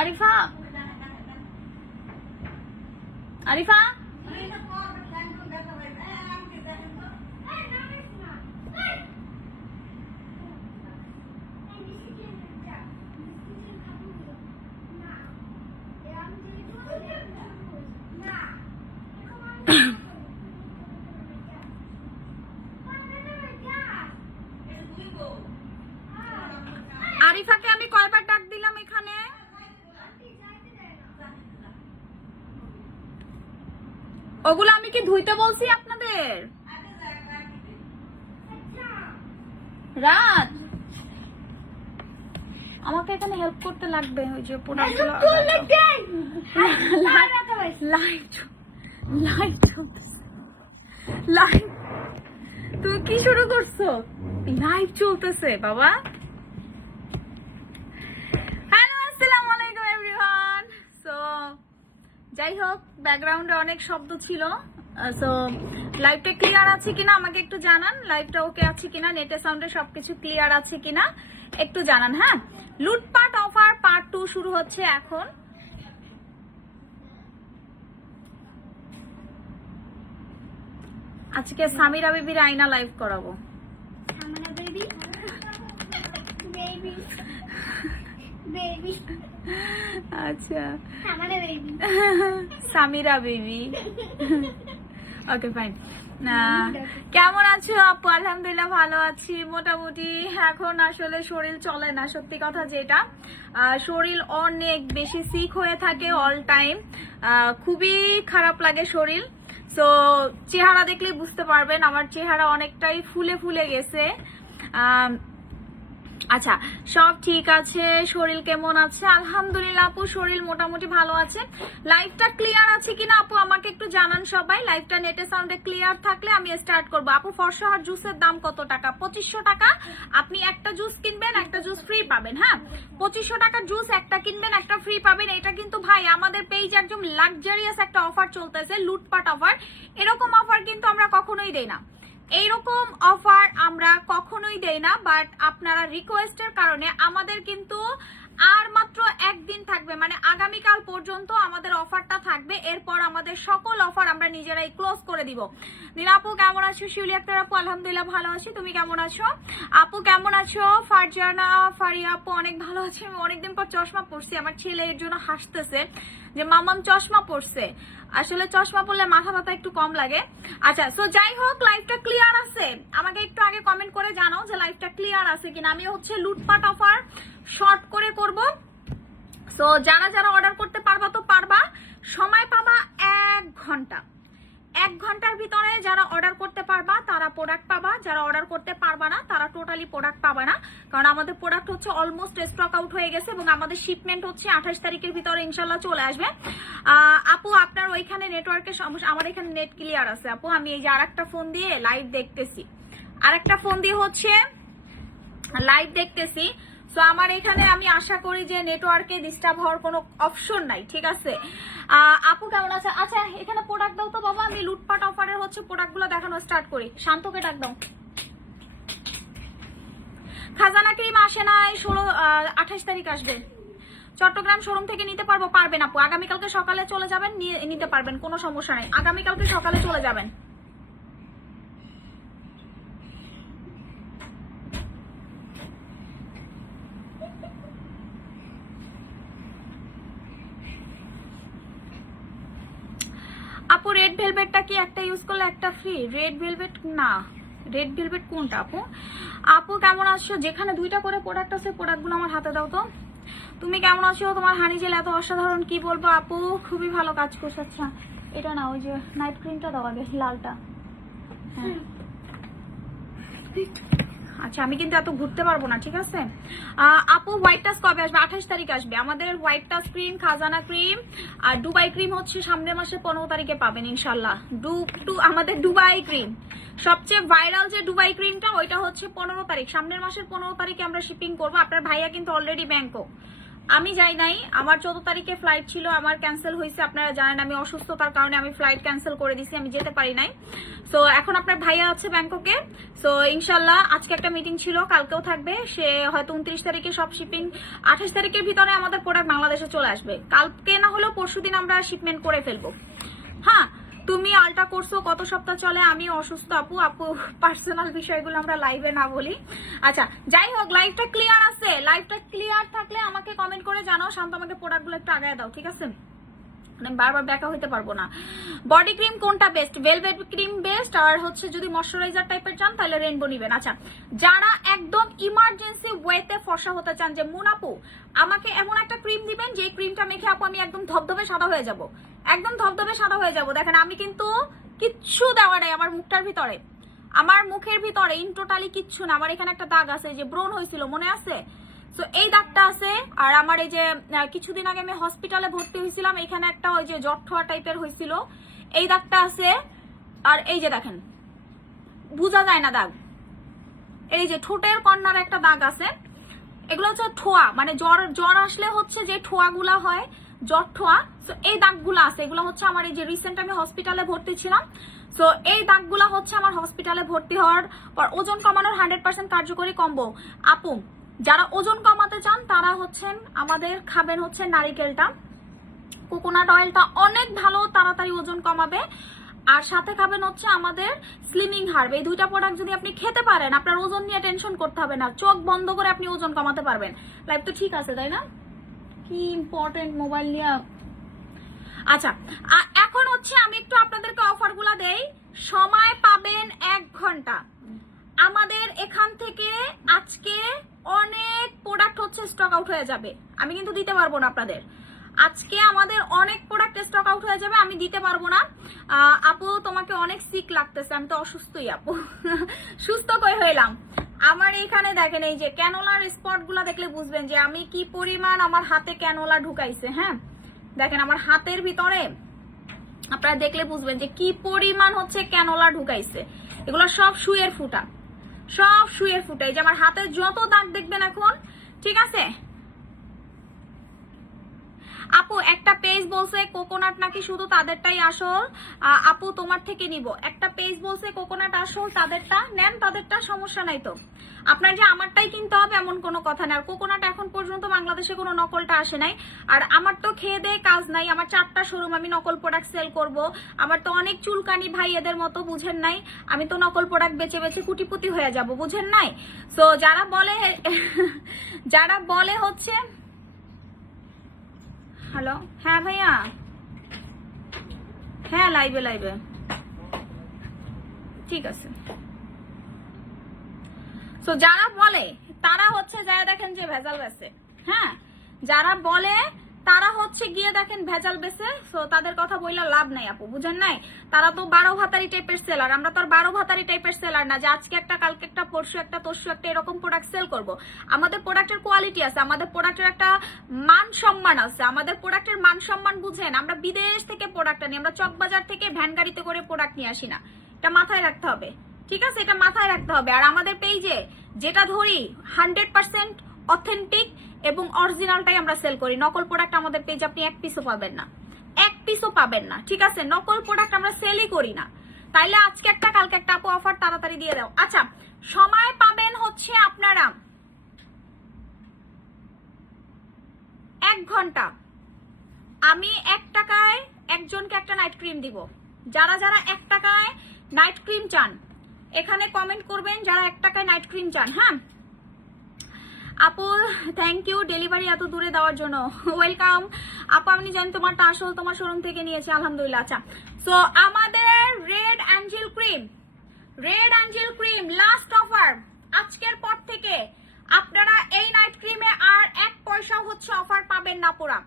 আরিফা আরিফা আরিফাকে আমি কয়বার ডাক দিলাম এখানে? ওগুলো আমি কি ধুইতে বলছি আপনাদের? রাত আমাকে এখানে হেল্প করতে লাগবে। ওই যে প্রোডাক্টগুলো লাইভ তুমি কি শুরু করছো? লাইভ চলতেছে বাবা। হ্যালো আসসালামু আলাইকুম এভরিওয়ান। সো যাই হোক, ব্যাকগ্রাউন্ডে অনেক শব্দ ছিল। সো লাইভটা ক্লিয়ার আছে কিনা আমাকে একটু জানান। লাইভটা ওকে আছে কিনা, নেটে সাউন্ডে সবকিছু ক্লিয়ার আছে কিনা একটু জানান। হ্যাঁ, লুটপাট অফার পার্ট 2 শুরু হচ্ছে এখন। আজকে সামিরা বেবির আয়না লাইভ করাবো। আচ্ছা, সামিরা বেবি। Okay fine. কেমন আছো আপু? আলহামদুলিল্লাহ ভালো আছি মোটামুটি। এখন আসলে শরীর চলে না, সত্যি কথা যেটা। শরীর অনেক বেশি সিক হয়ে থাকে অল টাইম, খুবই খারাপ লাগে শরীর। সো চেহারা দেখলেই বুঝতে পারবেন আমার চেহারা অনেকটাই ফুলে ফুলে গেছে। আচ্ছা, সব ঠিক আছে। শরীর কেমন আছে? আলহামদুলিল্লাহ আপু, শরীর মোটামুটি ভালো আছে। লাইভটা ক্লিয়ার আছে কিনা আপু আমাকে একটু জানান সবাই। লাইভটা নেটে সাউন্ডে ক্লিয়ার থাকলে আমি স্টার্ট করব। আপু ফরসাহার জুসের দাম কত টাকা? 2500 টাকা। আপনি একটা জুস কিনবেন, একটা জুস ফ্রি পাবেন। হ্যাঁ, 2500 টাকার জুস একটা কিনবেন, একটা ফ্রি পাবেন। এটা কিন্তু ভাই আমাদের পেজে একদম লাক্সারিয়াস একটা অফার চলতেছে, লুটপাট অফার। এরকম অফার কিন্তু আমরা কখনোই দেই না, এইরকম অফার আমরা কখনোই দেই না। বাট আপনারা রিকোয়েস্টের কারণে আমাদের কিন্তু আর মাত্র একদিন থাকবে, মানে আগামীকাল পর্যন্ত আমাদের অফারটা থাকবে। এরপর আমাদের সকল অফার আমরা নিজেরাই ক্লোজ করে দিব। নীলা আপু কেমন আছো? শিউলি আক্তার আপু আলহামদুলিল্লাহ ভালো আছি, তুমি কেমন আছো? আপু কেমন আছো? ফারজানা ফারিয়া আপু অনেক ভালো আছে। আমি অনেকদিন পর চশমা পরছি, আমার ছেলে এর জন্য হাসতেছে যে মামাম চশমা পরছে। আসলে চশমা পরলে মাথা ব্যথা একটু কম লাগে। আচ্ছা, সো যাই হোক, লাইভটা ক্লিয়ার আছে? আমাকে একটু আগে কমেন্ট করে জানাও যে লাইভটা ক্লিয়ার আছে কিনা। আমি হচ্ছে লুটপাট অফার শর্ট করে করব। সো যারা যারা অর্ডার করতে পারবা তো পারবা, সময় পাবা 1 ঘন্টা। 1 ঘন্টার ভিতরে যারা অর্ডার করতে পারবা তারা প্রোডাক্ট পাবা, যারা অর্ডার করতে পারবা না তারা টোটালি প্রোডাক্ট পাবা না। কারণ আমাদের প্রোডাক্ট হচ্ছে অলমোস্ট স্টক আউট হয়ে গেছে এবং আমাদের শিপমেন্ট হচ্ছে 28 তারিখের ভিতরে ইনশাল্লাহ চলে আসবে। আপু আপনার ওইখানে নেটওয়ার্কের সমস্যা, আমার এখানে নেট ক্লিয়ার আছে আপু। আমি এই যে আরেকটা ফোন দিয়ে লাইভ দেখতেছি, আরেকটা ফোন দিয়ে হচ্ছে লাইভ দেখতেছি। সো আমার এখানে আমি আশা করি যে নেটওয়ার্কে ডিস্টার্ব হওয়ার কোনো অপশন নাই, ঠিক আছে? আপু কেমন আছে? আচ্ছা, এখানে প্রোডাক্ট দাও তো বাবা, আমি লুটপাট অফারের হচ্ছে প্রোডাক্টগুলো দেখানো স্টার্ট করি। শান্তকে ডাক দাও। খাজানা ক্রিম আসে নাই, 28 তারিখ আসবে। চট্টগ্রাম শোরুম থেকে নিতে পারবো? পারবেন আপু, আগামীকালকে সকালে চলে যাবেন, নিতে পারবেন, কোনো সমস্যা নাই। আগামীকালকে সকালে চলে যাবেন। আপু রেড ভেলভেটটা কি একটা ইউজ করলে একটা ফ্রি? রেড ভেলভেট না, রেড ভেলভেট কোনটা আপু? আপু কেমন আছো? যেখানে 2টা করে প্রোডাক্ট আছে প্রোডাক্টগুলো আমার হাতে দাও তো। তুমি কেমন আছো? তোমার হানি জেল এত অসাধারণ, কি বলবো আপু, খুবই ভালো কাজ করছে। আচ্ছা এটা না, ওই যে নাইট ক্রিমটা দাও আগে, লালটা। হ্যাঁ আচ্ছা, আমি কিন্তু এত ঘুরতে পারবো না, ঠিক আছে? আপু হোয়াইট টাচ কবে আসবে? 28 তারিখ আসবে। আমাদের হোয়াইট টাচ ক্রিম, খাজানা ক্রিম আর দুবাই ক্রিম হচ্ছে সামনের মাসের 15 তারিখে পাবেন ইনশাল্লাহ। আমাদের দুবাই ক্রিম সবচেয়ে ভাইরাল যে দুবাই ক্রিমটা, ওইটা হচ্ছে 15 তারিখ, সামনের মাসের 15 তারিখে আমরা শিপিং করবো। আপনার ভাইয়া কিন্তু অলরেডি ব্যাংকক, আমি যাই নাই, আমার 14 তারিখে ফ্লাইট ছিল, আমার ক্যান্সেল হয়েছে। আপনারা জানেন আমি অসুস্থতার কারণে আমি ফ্লাইট ক্যান্সেল করে দিছি, আমি যেতে পারি নাই। সো এখন আপনার ভাইয়া আছে ব্যাংককে। সো ইনশাল্লাহ আজকে একটা মিটিং ছিল, কালকেও থাকবে। সে হয়তো 29 তারিখে সব শিপিং, 28 তারিখের ভিতরে আমাদের প্রোডাক্ট বাংলাদেশে চলে আসবে। কালকে না হলেও পরশুদিন আমরা শিপমেন্ট করে ফেলবো। হ্যাঁ, তুমি আলটা করছো, কত সপ্তাহ চলে? আমি অসুস্থ আপু। আপু পার্সোনাল বিষয়গুলো আমরা লাইভে না বলি। আচ্ছা যাই হোক, লাইভটা ক্লিয়ার আছে? লাইভটা ক্লিয়ার থাকলে আমাকে কমেন্ট করে জানাও। শান্ত আমাকে প্রোডাক্টগুলো একটু আগায় দাও, ঠিক আছে? মানে বারবার ব্যাকা হইতে পারবো না। বডি ক্রিম কোনটা বেস্ট? ভেলভেট ক্রিম বেস্ট, আর হচ্ছে যদি ময়শ্চারাইজার টাইপের চান তাহলে রেইনবো নিবেন। আচ্ছা, যারা একদম ইমার্জেন্সি ওয়েতে ফর্সা হতে চান, যে মুনাপু আমাকে এমন একটা ক্রিম দিবেন যে ক্রিমটা মেখে আপু আমি একদম ধবধবে সাদা হয়ে যাব, একদম ধবধবে সাদা হয়ে যাব। দেখেন আমি কিন্তু কিচ্ছু দেওয়া নাই আমার মুখটার ভিতরে, আমার মুখের ভিতরে ইন টোটালি কিচ্ছু না। আমার এখানে একটা দাগ আছে, যে ব্রণ হয়েছিল মনে আছে? তো এই দাগটা আছে। আর আমার এই যে কিছুদিন আগে আমি হসপিটালে ভর্তি হয়েছিলাম, এখানে একটা ওই যে জট্ঠোয়া টাইপের হয়েছিল, এই দাগটা আছে। আর এই যে দেখেন বোঝা যায় না দাগ, এই যে ঠোঁটের কর্নারে একটা দাগ আছে। এগুলো হচ্ছে ঠোয়া, মানে জ্বর আসলে হচ্ছে যে ঠোয়াগুলা হয়, জট্ঠোয়া। তো এই দাগগুলো আছে, এগুলো হচ্ছে আমার এই যে রিসেন্ট আমি হসপিটালে ভর্তি ছিলাম। সো এই দাগগুলা হচ্ছে আমার হসপিটালে ভর্তি হওয়ার পর ওজন কমানোর 100% কার্যকরী কম্বো। আপু যারা ওজন কমাতে চান তারা হচ্ছেন আমাদের খাবেন হচ্ছে নারিকেলটা, কোকোনাট অয়েলটা অনেক ভালো, তাড়াতাড়ি ওজন কমাবে। আর সাথে খাবেন হচ্ছে আমাদের স্লিমিং হার্ব। এই দুইটা প্রোডাক্ট যদি আপনি খেতে পারেন, আপনার ওজন নিয়ে টেনশন করতে হবে না, চোখ বন্ধ করে আপনি ওজন কমাতে পারবেন। লাইভ তো ঠিক আছে তাই না? কি ইম্পর্টেন্ট মোবাইল নিয়ে। আচ্ছা এখন হচ্ছে আমি একটু আপনাদেরকে অফারগুলো দেই। সময় পাবেন 1 ঘন্টা। আমাদের এখান থেকে আজকে অনেক প্রোডাক্ট হচ্ছে স্টক আউট হয়ে যাবে, আমি কিন্তু দিতে পারবো না আপনাদের। আজকে আমাদের অনেক প্রোডাক্ট স্টক আউট হয়ে যাবে, আমি দিতে পারবো না। আপু তোমাকে অনেক সিক লাগতেছে, আমি তো অসুস্থই আপু। সুস্থ কই হইলাম? আমার এইখানে দেখেন এই যে ক্যানোলার স্পট গুলা দেখলে বুঝবেন যে আমি কি পরিমাণ আমার হাতে ক্যানোলা ঢুকাইছে। হ্যাঁ দেখেন আমার হাতের ভিতরে, আপনারা দেখলে বুঝবেন যে কি পরিমাণ হচ্ছে ক্যানোলা ঢুকাইছে। এগুলো সব সুইয়ের ফুটা, সব সুইয়ের ফুটা। এই যে আমার হাতের যত দাগ দেখবেন এখন, ঠিক আছে? আপু একটা পেজ বলছে কোকোনাট নাকি শুধু তাদেরটাই আসল। আপু তোমার থেকে নিব। একটা পেজ বলছে কোকোনাট আসল, তাদেরটা নেন, তাদেরটা সমস্যা নাই তো। আপনার যে আমারটাই কিনতে হবে এমন কোনো কথা না। আর কোকোনাট এখন পর্যন্ত বাংলাদেশে কোনো নকলটা আসে নাই। আর আমার তো খেয়ে দেয়ে কাজ নাই, আমার 4টা শোরুম, আমি নকল প্রোডাক্ট সেল করব। আমার তো অনেক চুলকানি ভাই এদের মতো, বুঝেন নাই? আমি তো নকল প্রোডাক্ট বেচে বেচে কুটিপুতি হয়ে যাব, বুঝেন নাই? সো যারা বলে হচ্ছে হ্যালো, হ্যাঁ ভাইয়া, হ্যাঁ লাইভে ঠিক আছে। সো যারা বলে তারা হচ্ছে যায় দেখেন যে ভেজাল বেছে। হ্যাঁ যারা বলে তারা হচ্ছে গিয়ে দেখেন ভেজাল বেছে। সো তাদের কথা বললে লাভ নাই আপু, বুঝেন নাই? তারা তো 12 ভাতারি টাইপের সেলার, আমরা তো আর 12 ভাতারি টাইপের সেলার না যে আজকে একটা কালকে একটা পরশু একটা তরশু একটা এরকম প্রোডাক্ট সেল করব। আমাদের প্রোডাক্টের কোয়ালিটি আছে, আমাদের প্রোডাক্টের একটা মান সম্মান আছে। আমাদের প্রোডাক্টের মান সম্মান বুঝেন, আমরা বিদেশ থেকে প্রোডাক্ট আনি, আমরা চকবাজার থেকে ভ্যান গাড়িতে করে প্রোডাক্ট নিয়ে আসি না। এটা মাথায় রাখতে হবে, ঠিক আছে? এটা মাথায় রাখতে হবে। আর আমাদের পেজে যেটা ধরি 100% অথেন্টিক এবং অরিজিনালটাই আমরা সেল করি। নকল প্রোডাক্ট আমাদের পেজে আপনি 1 পিসও পাবেন না, 1 পিসও পাবেন না, ঠিক আছে? নকল প্রোডাক্ট আমরা সেলই করি না। তাইলে আজকে একটা কালকে একটা আপু অফার তাড়াতাড়ি দিয়ে দাও। আচ্ছা সময় পাবেন হচ্ছে আপনারা 1 ঘন্টা। আমি 1 টাকায় একজনকে একটা নাইট ক্রিম দিব। যারা যারা 1 টাকায় নাইট ক্রিম চান এখানে কমেন্ট করবেন, যারা 1 টাকায় নাইট ক্রিম চান। হ্যাঁ আপু থ্যাংক ইউ ডেলিভারি এত দূরে দেওয়ার জন্য, ওয়েলকাম আপু। আমি জানি তোমারটা আসল, তোমার শোরুম থেকে নিয়েছি, আলহামদুলিল্লাহ। আচ্ছা সো আমাদের red Angel cream last offer. আজকের পর থেকে আপনারা এই নাইট ক্রিমে আর 1 পয়সাও হচ্ছে অফার পাবেন না পুরা।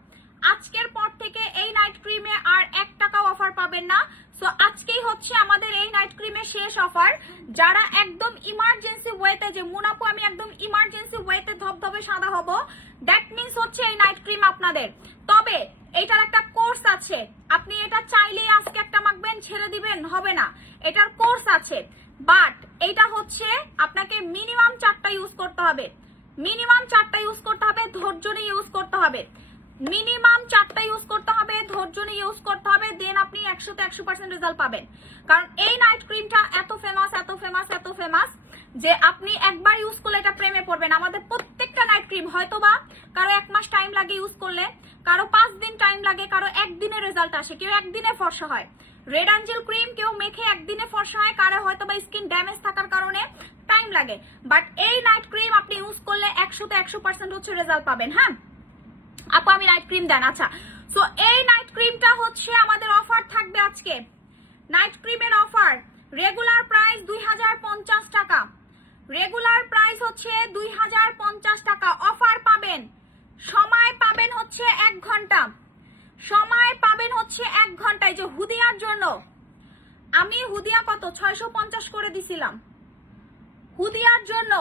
আজকের পর থেকে এই নাইট ক্রিমে আর 1 টাকাও অফার পাবেন না। সো আজকেই হচ্ছে আমাদের এই নাইট ক্রিমের শেষ অফার। যারা একদম ইমার্জেন্সি ওয়েতে, যে মুনাপু আমি একদম ইমার্জেন্সি ওয়েতে ধবধবে সাদা হব, দ্যাট মিন্স হচ্ছে এই নাইট ক্রিম আপনাদের। তবে এটার একটা কোর্স আছে, আপনি এটা চাইলেই আজকে একটা মাখবেন ছেড়ে দিবেন হবে না, এটার কোর্স আছে। বাট এটা হচ্ছে আপনাকে মিনিমাম 4টা ইউজ করতে হবে। মিনিমাম 4টা ইউজ করতে হবে, ধৈর্য নিয়ে ইউজ করতে হবে। মিনিমাম 4টা ইউজ করতে হবে, ধৈর্য নিয়ে ইউজ করতে হবে, দেন আপনি 100% রেজাল্ট পাবেন। কারণ এই নাইট ক্রিমটা এত ফেমাস এত ফেমাস এত ফেমাস যে আপনি একবার ইউজ করলে এটা প্রেমে পড়বেন। আমাদের প্রত্যেকটা নাইট ক্রিম হয়তোবা কারো 1 মাস টাইম লাগে ইউজ করলে, কারো 5 দিন টাইম লাগে, কারো একদিনে রেজাল্ট আসে, কেউ একদিনে ফর্সা হয়। রেড অ্যাঞ্জেল ক্রিম কেউ মেখে একদিনে ফর্সা হয়, কারো হয়তোবা স্কিন ড্যামেজ থাকার কারণে টাইম লাগে। বাট এই নাইট ক্রিম আপনি ইউজ করলে 100% হচ্ছে রেজাল্ট পাবেন। হ্যাঁ আপু আমি নাইট ক্রিম দেন। আচ্ছা সো এই নাইট ক্রিমটা হচ্ছে আমাদের অফার থাকবে আজকে। নাইট ক্রিমের অফার রেগুলার প্রাইস 2050 টাকা, রেগুলার প্রাইস হচ্ছে 2050 টাকা। অফার পাবেন, সময় পাবেন হচ্ছে 1 ঘন্টা, সময় পাবেন হচ্ছে 1 ঘন্টা। এই যে হুদিয়ার জন্য আমি হুদিয়া কত 650 করে দিছিলাম হুদিয়ার জন্য,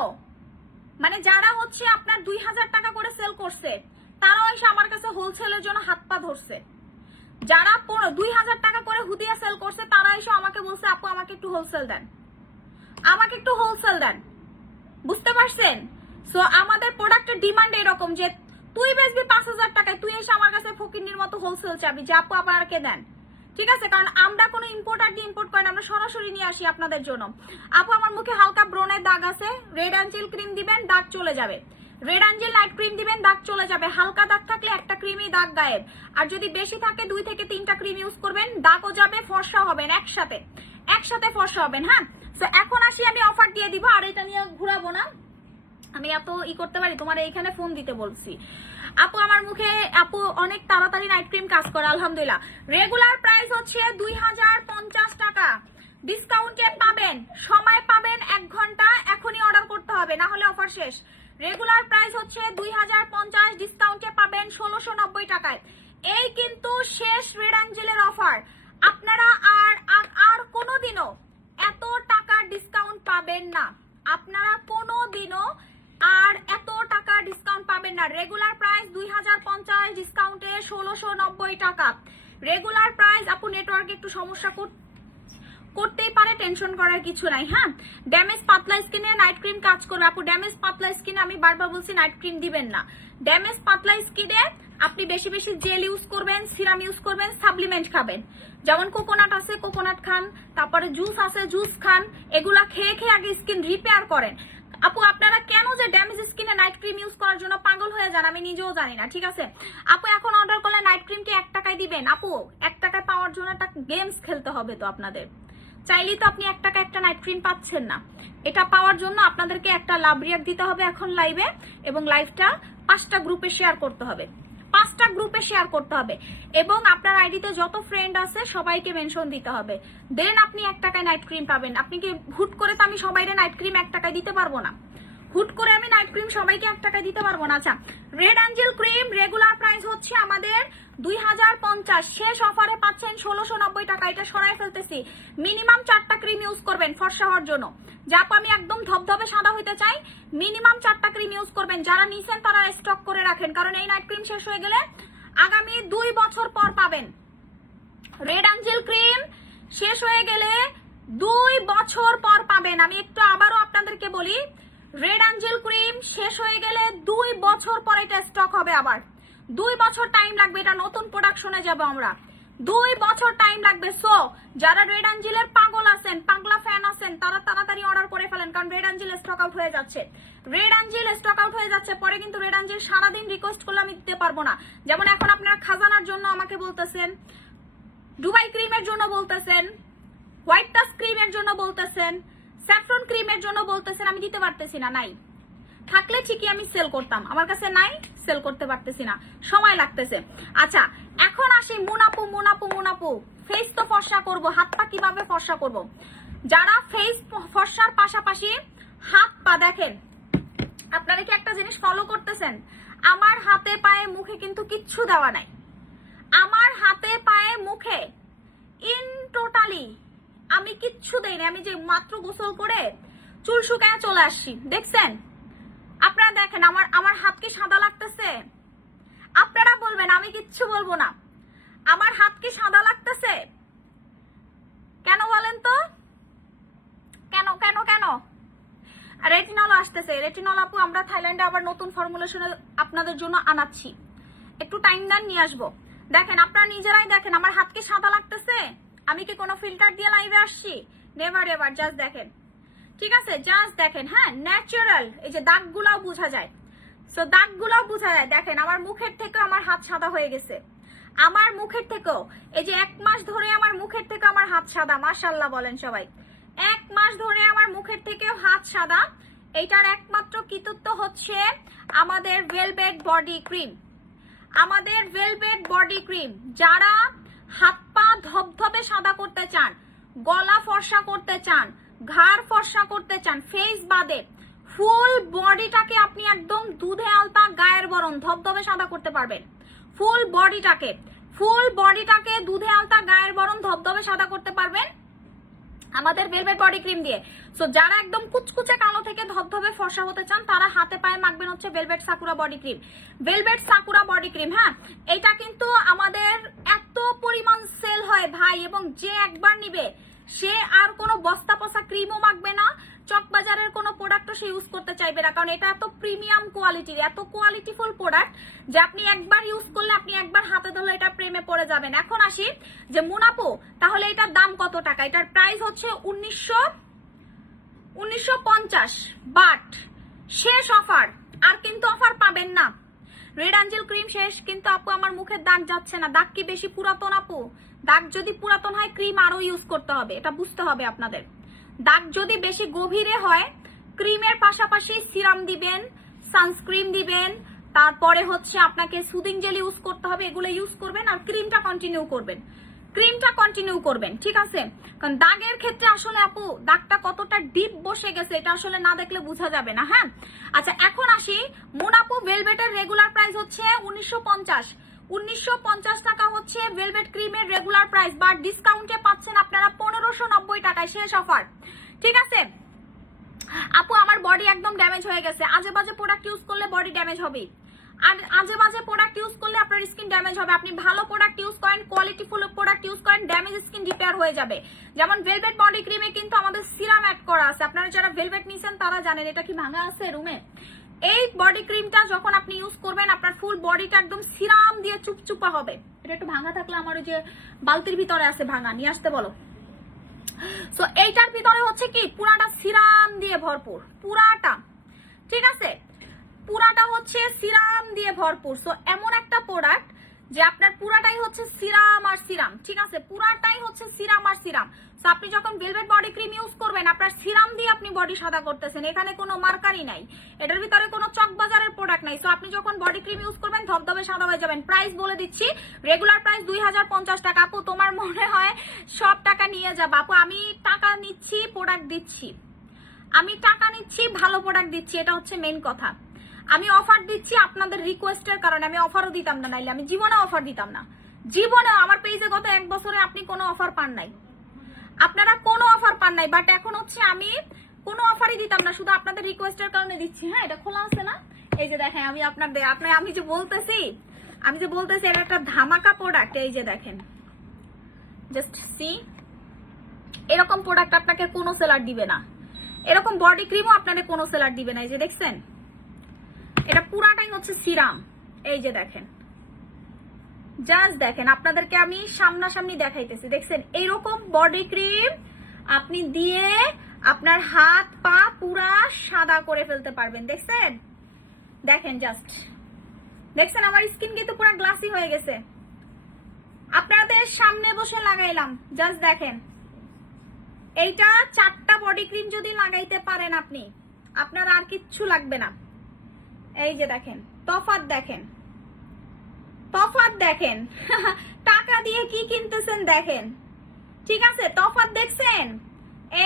মানে যারা হচ্ছে আপনার 2000 টাকা করে সেল করছে তারাও এসে আমার কাছে হোলসেলের জন্য হাত পা ধরছে। যারা 2000 টাকা করে হুদিয়া সেল করছে তারা এসে আমাকে বলছে আপু আমাকে একটু হোলসেল দেন, আমাকে একটু হোলসেল দেন। বুঝতে পারছেন? সো আমাদের প্রোডাক্টের ডিমান্ড এরকম যে তুই বেচবি 5000 টাকায়, তুই এসে আমার কাছে ফকিন্নির মতো হোলসেল চাবি যে আপু আপনাকে দেন। ঠিক আছে, কারণ আমরা কোনো ইম্পোর্টার দিয়ে ইম্পোর্ট করি না, আমরা সরাসরি নিয়ে আসি আপনাদের জন্য। আপু আমার মুখে হালকা ব্রনের দাগ আছে, রেড অ্যাঞ্জেল ক্রিম দিবেন দাগ চলে যাবে, রেড অ্যাঞ্জেল নাইট ক্রিম দিবেন দাগ চলে যাবে। হালকা দাগ থাকলে একটা ক্রিমই দাগ গায়েব, আর যদি বেশি থাকে 2 থেকে 3টা ক্রিম ইউজ করবেন, দাগও যাবে ফর্সা হবেন, একসাথে ফর্সা হবেন। হ্যাঁ সো এখন আসি আমি অফার দিয়ে দিব, আর এটা নিয়ে ঘুরাবো না, আমি এত করতে পারি তোমার এইখানে ফোন দিতে বলছি। আপু আমার মুখে আপু অনেক তাড়াতাড়ি নাইট ক্রিম কাজ করে আলহামদুলিল্লাহ। রেগুলার প্রাইস হচ্ছে 2050 টাকা, ডিসকাউন্টে পাবেন, সময় পাবেন 1 ঘন্টা, এখনই অর্ডার করতে হবে না হলে অফার শেষ। রেগুলার প্রাইস হচ্ছে 2050, ডিসকাউন্টে পাবেন 1690 টাকায়। এই কিন্তু শেষ রেড অ্যাঞ্জেলের অফার, আপনারা আর কোনোদিনও এত টাকা ডিসকাউন্ট পাবেন না, আপনারা কোনোদিনও আর এত টাকা ডিসকাউন্ট পাবেন না। রেগুলার প্রাইস 2050, ডিসকাউন্টে 1690 টাকা রেগুলার প্রাইস। আপু নেটওয়ার্কে একটু সমস্যা করতেই পারে, টেনশন করার কিছু নাই। হ্যাঁ ড্যামেজ পাতলা স্কিনে নাইট ক্রিম কাজ করবে। আপু ড্যামেজ পাতলা স্কিনে আমি বারবার বলছি নাইট ক্রিম দিবেন না। ড্যামেজ পাতলা স্কিনে আপনি বেশি বেশি জেল ইউজ করবেন, সিরাম ইউজ করবেন, সাপ্লিমেন্ট খাবেন, যেমন কোকোনাট আছে কোকোনাট খান, তারপরে জুস আছে জুস খান, এগুলা খেয়ে খেয়ে আগে স্কিন রিপেয়ার করেন। আপু আপনারা কেন যে ড্যামেজ স্কিনে নাইট ক্রিম ইউজ করার জন্য পাগল হয়ে যান আমি নিজেও জানি না। ঠিক আছে আপু এখন অর্ডার করলে নাইট ক্রিম কি 1 টাকায় দিবেন? আপু 1 টাকায় পাওয়ার জন্য একটা গেমস খেলতে হবে তো আপনাদের, চাইলেই তো আপনি 1 টাকা একটা নাইট ক্রিম পাচ্ছেন না। এটা পাওয়ার জন্য আপনাদেরকে একটা লাভ রিয়াক্ট দিতে হবে এখন লাইভে, এবং লাইভটা 5টা গ্রুপে শেয়ার করতে হবে, 5টা গ্রুপে শেয়ার করতে হবে, এবং আপনার আইডিতে যত ফ্রেন্ড আছে সবাইকে মেনশন দিতে হবে, দেন আপনি 1 টাকায় নাইট ক্রিম পাবেন। আপনি কি হুট করে তো আমি সবাইকে নাইট ক্রিম 1 টাকায় দিতে পারবো না, হুট করে আমি নাইট ক্রিম সবাইকে 1 টাকায় দিতে পারবো না। আচ্ছা red Angel cream regular price হচ্ছে আমাদের 2050, শেষ অফারে পাচ্ছেন 1690 টাকা। এটা সরাই ফেলতেছি, মিনিমাম 4টা ক্রিম ইউজ করবেন ফর্সা হওয়ার জন্য। যাপ আমি একদম ধবধবে সাদা হইতে চাই, মিনিমাম 4টা ক্রিম ইউজ করবেন। যারা নিছেন তারা স্টক করে রাখেন, কারণ এই নাইট ক্রিম শেষ হয়ে গেলে আগামী 2 বছর পর পাবেন। রেড অ্যাঞ্জেল ক্রিম শেষ হয়ে গেলে 2 বছর পর পাবেন। আমি একটু আবারও আপনাদেরকে বলি, রেড অ্যাঞ্জেল ক্রিম শেষ হয়ে গেলে 2 বছর পর এটা স্টক হবে, আবার 2 বছর টাইম লাগবে, এটা নতুন প্রোডাকশনে যাবো আমরা, 2 বছর টাইম লাগবে। সো যারা রেড অ্যাঞ্জেলের পাগল আছেন, পাগলা ফ্যান আছেন, তারা তাড়াতাড়ি অর্ডার করে ফেলেন, কারণ রেড অ্যাঞ্জেল স্টক আউট হয়ে যাচ্ছে, রেড অ্যাঞ্জেল স্টক আউট হয়ে যাচ্ছে। পরে কিন্তু রেড অ্যাঞ্জেল সারাদিন রিকোয়েস্ট করলে আমি দিতে পারবো না। যেমন এখন আপনারা খাজানার জন্য আমাকে বলতেছেন, দুবাই ক্রিমের জন্য বলতেছেন, হোয়াইট টাচ ক্রিমের জন্য বলতেছেন, স্যাফরন ক্রিমের জন্য বলতেছেন, আমি দিতে পারতেছি না, নাই। থাকলে ঠিকই আমি সেল করতাম, আমার কাছে নাই, সেল করতে পারতেছি না, সময় লাগতেছে। আচ্ছা এখন আসি মুনাপু ফেস তো ফর্সা করব, হাত পা কিভাবে ফর্সা করব। যারা ফেস ফর্সার পাশাপাশি হাত পা দেখেন, আপনারা কি একটা জিনিস ফলো করতেছেন? আমার হাতে পায়ে মুখে কিন্তু কিচ্ছু দেওয়া নাই, আমার হাতে পায়ে মুখে ইন টোটালি আমি কিচ্ছু দেইনি। আমি যে মাত্র গোসল করে চুল শুকায় চলে আসছি, দেখছেন? আপনারা দেখেন আমার হাত কি সাদা লাগতেছে? আপনারা বলবেন, আমি কিচ্ছু বলবো না। আমার হাত কি সাদা লাগতেছে? কেন বলেন তো, কেন কেন কেন? রেটিনল আসতেছে রেটিনল আপু, আমরা থাইল্যান্ডে আবার নতুন ফর্মুলেশনে আপনাদের জন্য আনাচ্ছি, একটু টাইম দেন, নিয়ে আসবো। দেখেন আপনারা নিজেরাই দেখেন আমার হাত কি সাদা লাগতেছে, আমি কি কোনো ফিল্টার দিয়ে লাইভে আসছি? Never ever. জাস্ট দেখেন, ঠিক আছে, জাস্ট দেখেন। হ্যাঁ, ন্যাচারাল। এই যে দাগগুলাও বোঝা যায়, সো দাগগুলাও বোঝা যায়। দেখেন আমার মুখের থেকে আমার হাত সাদা হয়ে গেছে, আমার মুখের থেকেও। এই যে 1 মাস ধরে আমার মুখের থেকে আমার হাত সাদা, মাশাআল্লাহ বলেন সবাই। 1 মাস ধরে আমার মুখের থেকে হাত সাদা। এইটার একমাত্র কৃতিত্ব হচ্ছে আমাদের ভেলভেট বডি ক্রিম। আমাদের ভেলভেট বডি ক্রিম, যারা হাত পা ধবধবে সাদা করতে চান, গলা ফর্সা করতে চান, ঘাড় ফর্সা করতে চান, ফেস বাদে ফুল বডিটাকে আপনি একদম দুধে আলতা গায়ের বরণ ধবধবে সাদা করতে পারবেন। ফুল বডিটাকে দুধে আলতা গায়ের বরণ ধবধবে সাদা করতে পারবেন আমাদের ভেলভেট বডি ক্রিম দিয়ে। সো যারা একদম কুচকুচে কালো থেকে ধবধবে ফর্সা হতে চান, তারা হাতে পায়ে মাখবেন হচ্ছে velvet sakura body cream. Velvet sakura body cream, হ্যাঁ, এটা কিন্তু আমাদের এত পরিমাণ সেল হয় ভাই, এবং যে একবার নিবে সে আর কোনো বস্তা পচা ক্রিমও মাখবে না, চকবাজারের কোনো প্রোডাক্টও সে ইউজ করতে চাইবে না, কারণ এটা এত প্রিমিয়াম কোয়ালিটির, এত কোয়ালিটিফুল প্রোডাক্ট যে আপনি একবার ইউজ করলে, আপনি একবার হাতে ধরলে এটা প্রেমে পড়ে যাবেন। এখন আসি যে মুনাপু, তাহলে এটার দাম কত টাকা? এটার প্রাইস হচ্ছে 1950, বাট শেষ অফার, আর কিন্তু অফার পাবেন না। রেড অ্যাঞ্জেল ক্রিম শেষ, কিন্তু আপু আমার মুখের দাগ যাচ্ছে না। দাগ কি বেশি পুরাতন আপু? দাগ যদি পুরাতন হয় ক্রিম আরো ইউজ করতে হবে, এটা বুঝতে হবে আপনাদের। দাগ যদি বেশি গভীরে হয়, ক্রিমের পাশাপাশি সিরাম দিবেন, সানস্ক্রিন দিবেন, তারপরে হচ্ছে আপনাকে সুদিং জেল ইউজ করতে হবে, এগুলো ইউজ করবেন, আর ক্রিমটা কন্টিনিউ করবেন, ঠিক আছে? কারণ দাগের ক্ষেত্রে আসলে আপু দাগটা কতটা ডিপ বসে গেছে এটা আসলে না দেখলে বোঝা যাবে না। হ্যাঁ, আচ্ছা এখন আসি, মুনাপু ভেলভেটের রেগুলার প্রাইস হচ্ছে 1950 টাকা হচ্ছে ভেলভেট ক্রিমের রেগুলার প্রাইস, বাট ডিসকাউন্টে পাচ্ছেন আপনারা 1590 টাকায়, শেষ অফার, ঠিক আছে? আপু আমার বডি একদম ড্যামেজ হয়ে গেছে। আজে বাজে প্রোডাক্ট ইউজ করলে বডি ড্যামেজ হবে, আর আজে বাজে প্রোডাক্ট ইউজ করলে আপনার স্কিন ড্যামেজ হবে। আপনি ভালো প্রোডাক্ট ইউজ করেন, কোয়ালিটিফুল প্রোডাক্ট ইউজ করেন, ড্যামেজ স্কিন রিপেয়ার হয়ে যাবে। যেমন ভেলভেট বডি ক্রিমে কিন্তু আমাদের সিরাম অ্যাড করা আছে, আপনারা যারা ভেলভেট নিছেন তারা জানেন। এটা কি ভাঙা আছে রুমে? এই বডি ক্রিমটা যখন আপনি ইউজ করবেন, আপনার ফুল বডিটা একদম সিরাম দিয়ে চুপচুপা হবে। এটা একটু ভাঙা থাকলে আমার ওই যে বালতির ভিতরে আছে ভাঙা, নিয়ে আসতে বলো। সো এইটার ভিতরে হচ্ছে কি পুরাটা সিরাম দিয়ে ভরপুর, পুরাটা, ঠিক আছে? পুরাটা হচ্ছে সিরাম দিয়ে ভরপুর। সো এমন একটা প্রোডাক্ট যে আপনার পুরাটাই হচ্ছে সিরাম আর সিরাম, ঠিক আছে? পুরাটাই হচ্ছে সিরাম আর সিরাম। সো আপনি যখন ভেলভেট বডি ক্রিম ইউজ করবেন, আপনার সিরাম দিয়ে আপনি বডি সাদা করতেছেন, এখানে কোনো মার্কারি নাই, এটার ভিতরে কোনো চকবাজারের প্রোডাক্ট নাই। সো আপনি যখন বডি ক্রিম ইউজ করবেন ধবধবে সাদা হয়ে যাবেন। প্রাইস বলে দিচ্ছি, রেগুলার প্রাইস 2050 টাকা। আপু তোমার মনে হয় সব টাকা নিয়ে যাবো? আপু আমি টাকা নিচ্ছি, প্রোডাক্ট দিচ্ছি, আমি টাকা নিচ্ছি, ভালো প্রোডাক্ট দিচ্ছি, এটা হচ্ছে মেইন কথা। আমি অফার দিচ্ছি আপনাদের রিকোয়েস্টের কারণে, আমি অফারও দিতাম না, নাইলে আমি জীবনে অফার দিতাম না। জীবনেও আমার পেজে গত 1 বছরে আপনি কোনো অফার পান নাই, আপনারা কোনো অফার পান নাই, বাট এখন হচ্ছে আমি কোনো অফারই দিতাম না, শুধু আপনাদের রিকোয়েস্টের কারণে দিচ্ছি। হ্যাঁ, এটা খোলা আছে না? এই যে দেখেন, আমি আমি যে বলতেছি এটা একটা ধামাকা প্রোডাক্ট। এই যে দেখেন, জাস্ট সি, এরকম প্রোডাক্ট আপনাকে কোনো সেলার দিবে না, এরকম বডি ক্রিমও আপনাদের কোনো সেলার দিবে না। এই যে দেখছেন, এটা পুরাটাই হচ্ছে সিরাম। এই যে দেখেন, জাস্ট দেখেন, আপনাদেরকে আমি সামনাসামনি দেখাইতেছি, দেখছেন? এইরকম বডি ক্রিম আপনি দিয়ে আপনার হাত পা পুরা সাদা করে ফেলতে পারবেন। দেখছেন, দেখেন, জাস্ট দেখছেন আমার স্কিন কিন্তু পুরো গ্লাসি হয়ে গেছে। আপনাদের সামনে বসে লাগাইলাম, জাস্ট দেখেন। এইটা 4টা বডি ক্রিম যদি লাগাইতে পারেন আপনি, আপনার আর কিচ্ছু লাগবে না। এই যে দেখেন, তফাৎ দেখেন, তফাৎ দেখেন। টাকা দিয়ে কি কিনতেছেন দেখেন, ঠিক আছে? তফাৎ দেখছেন?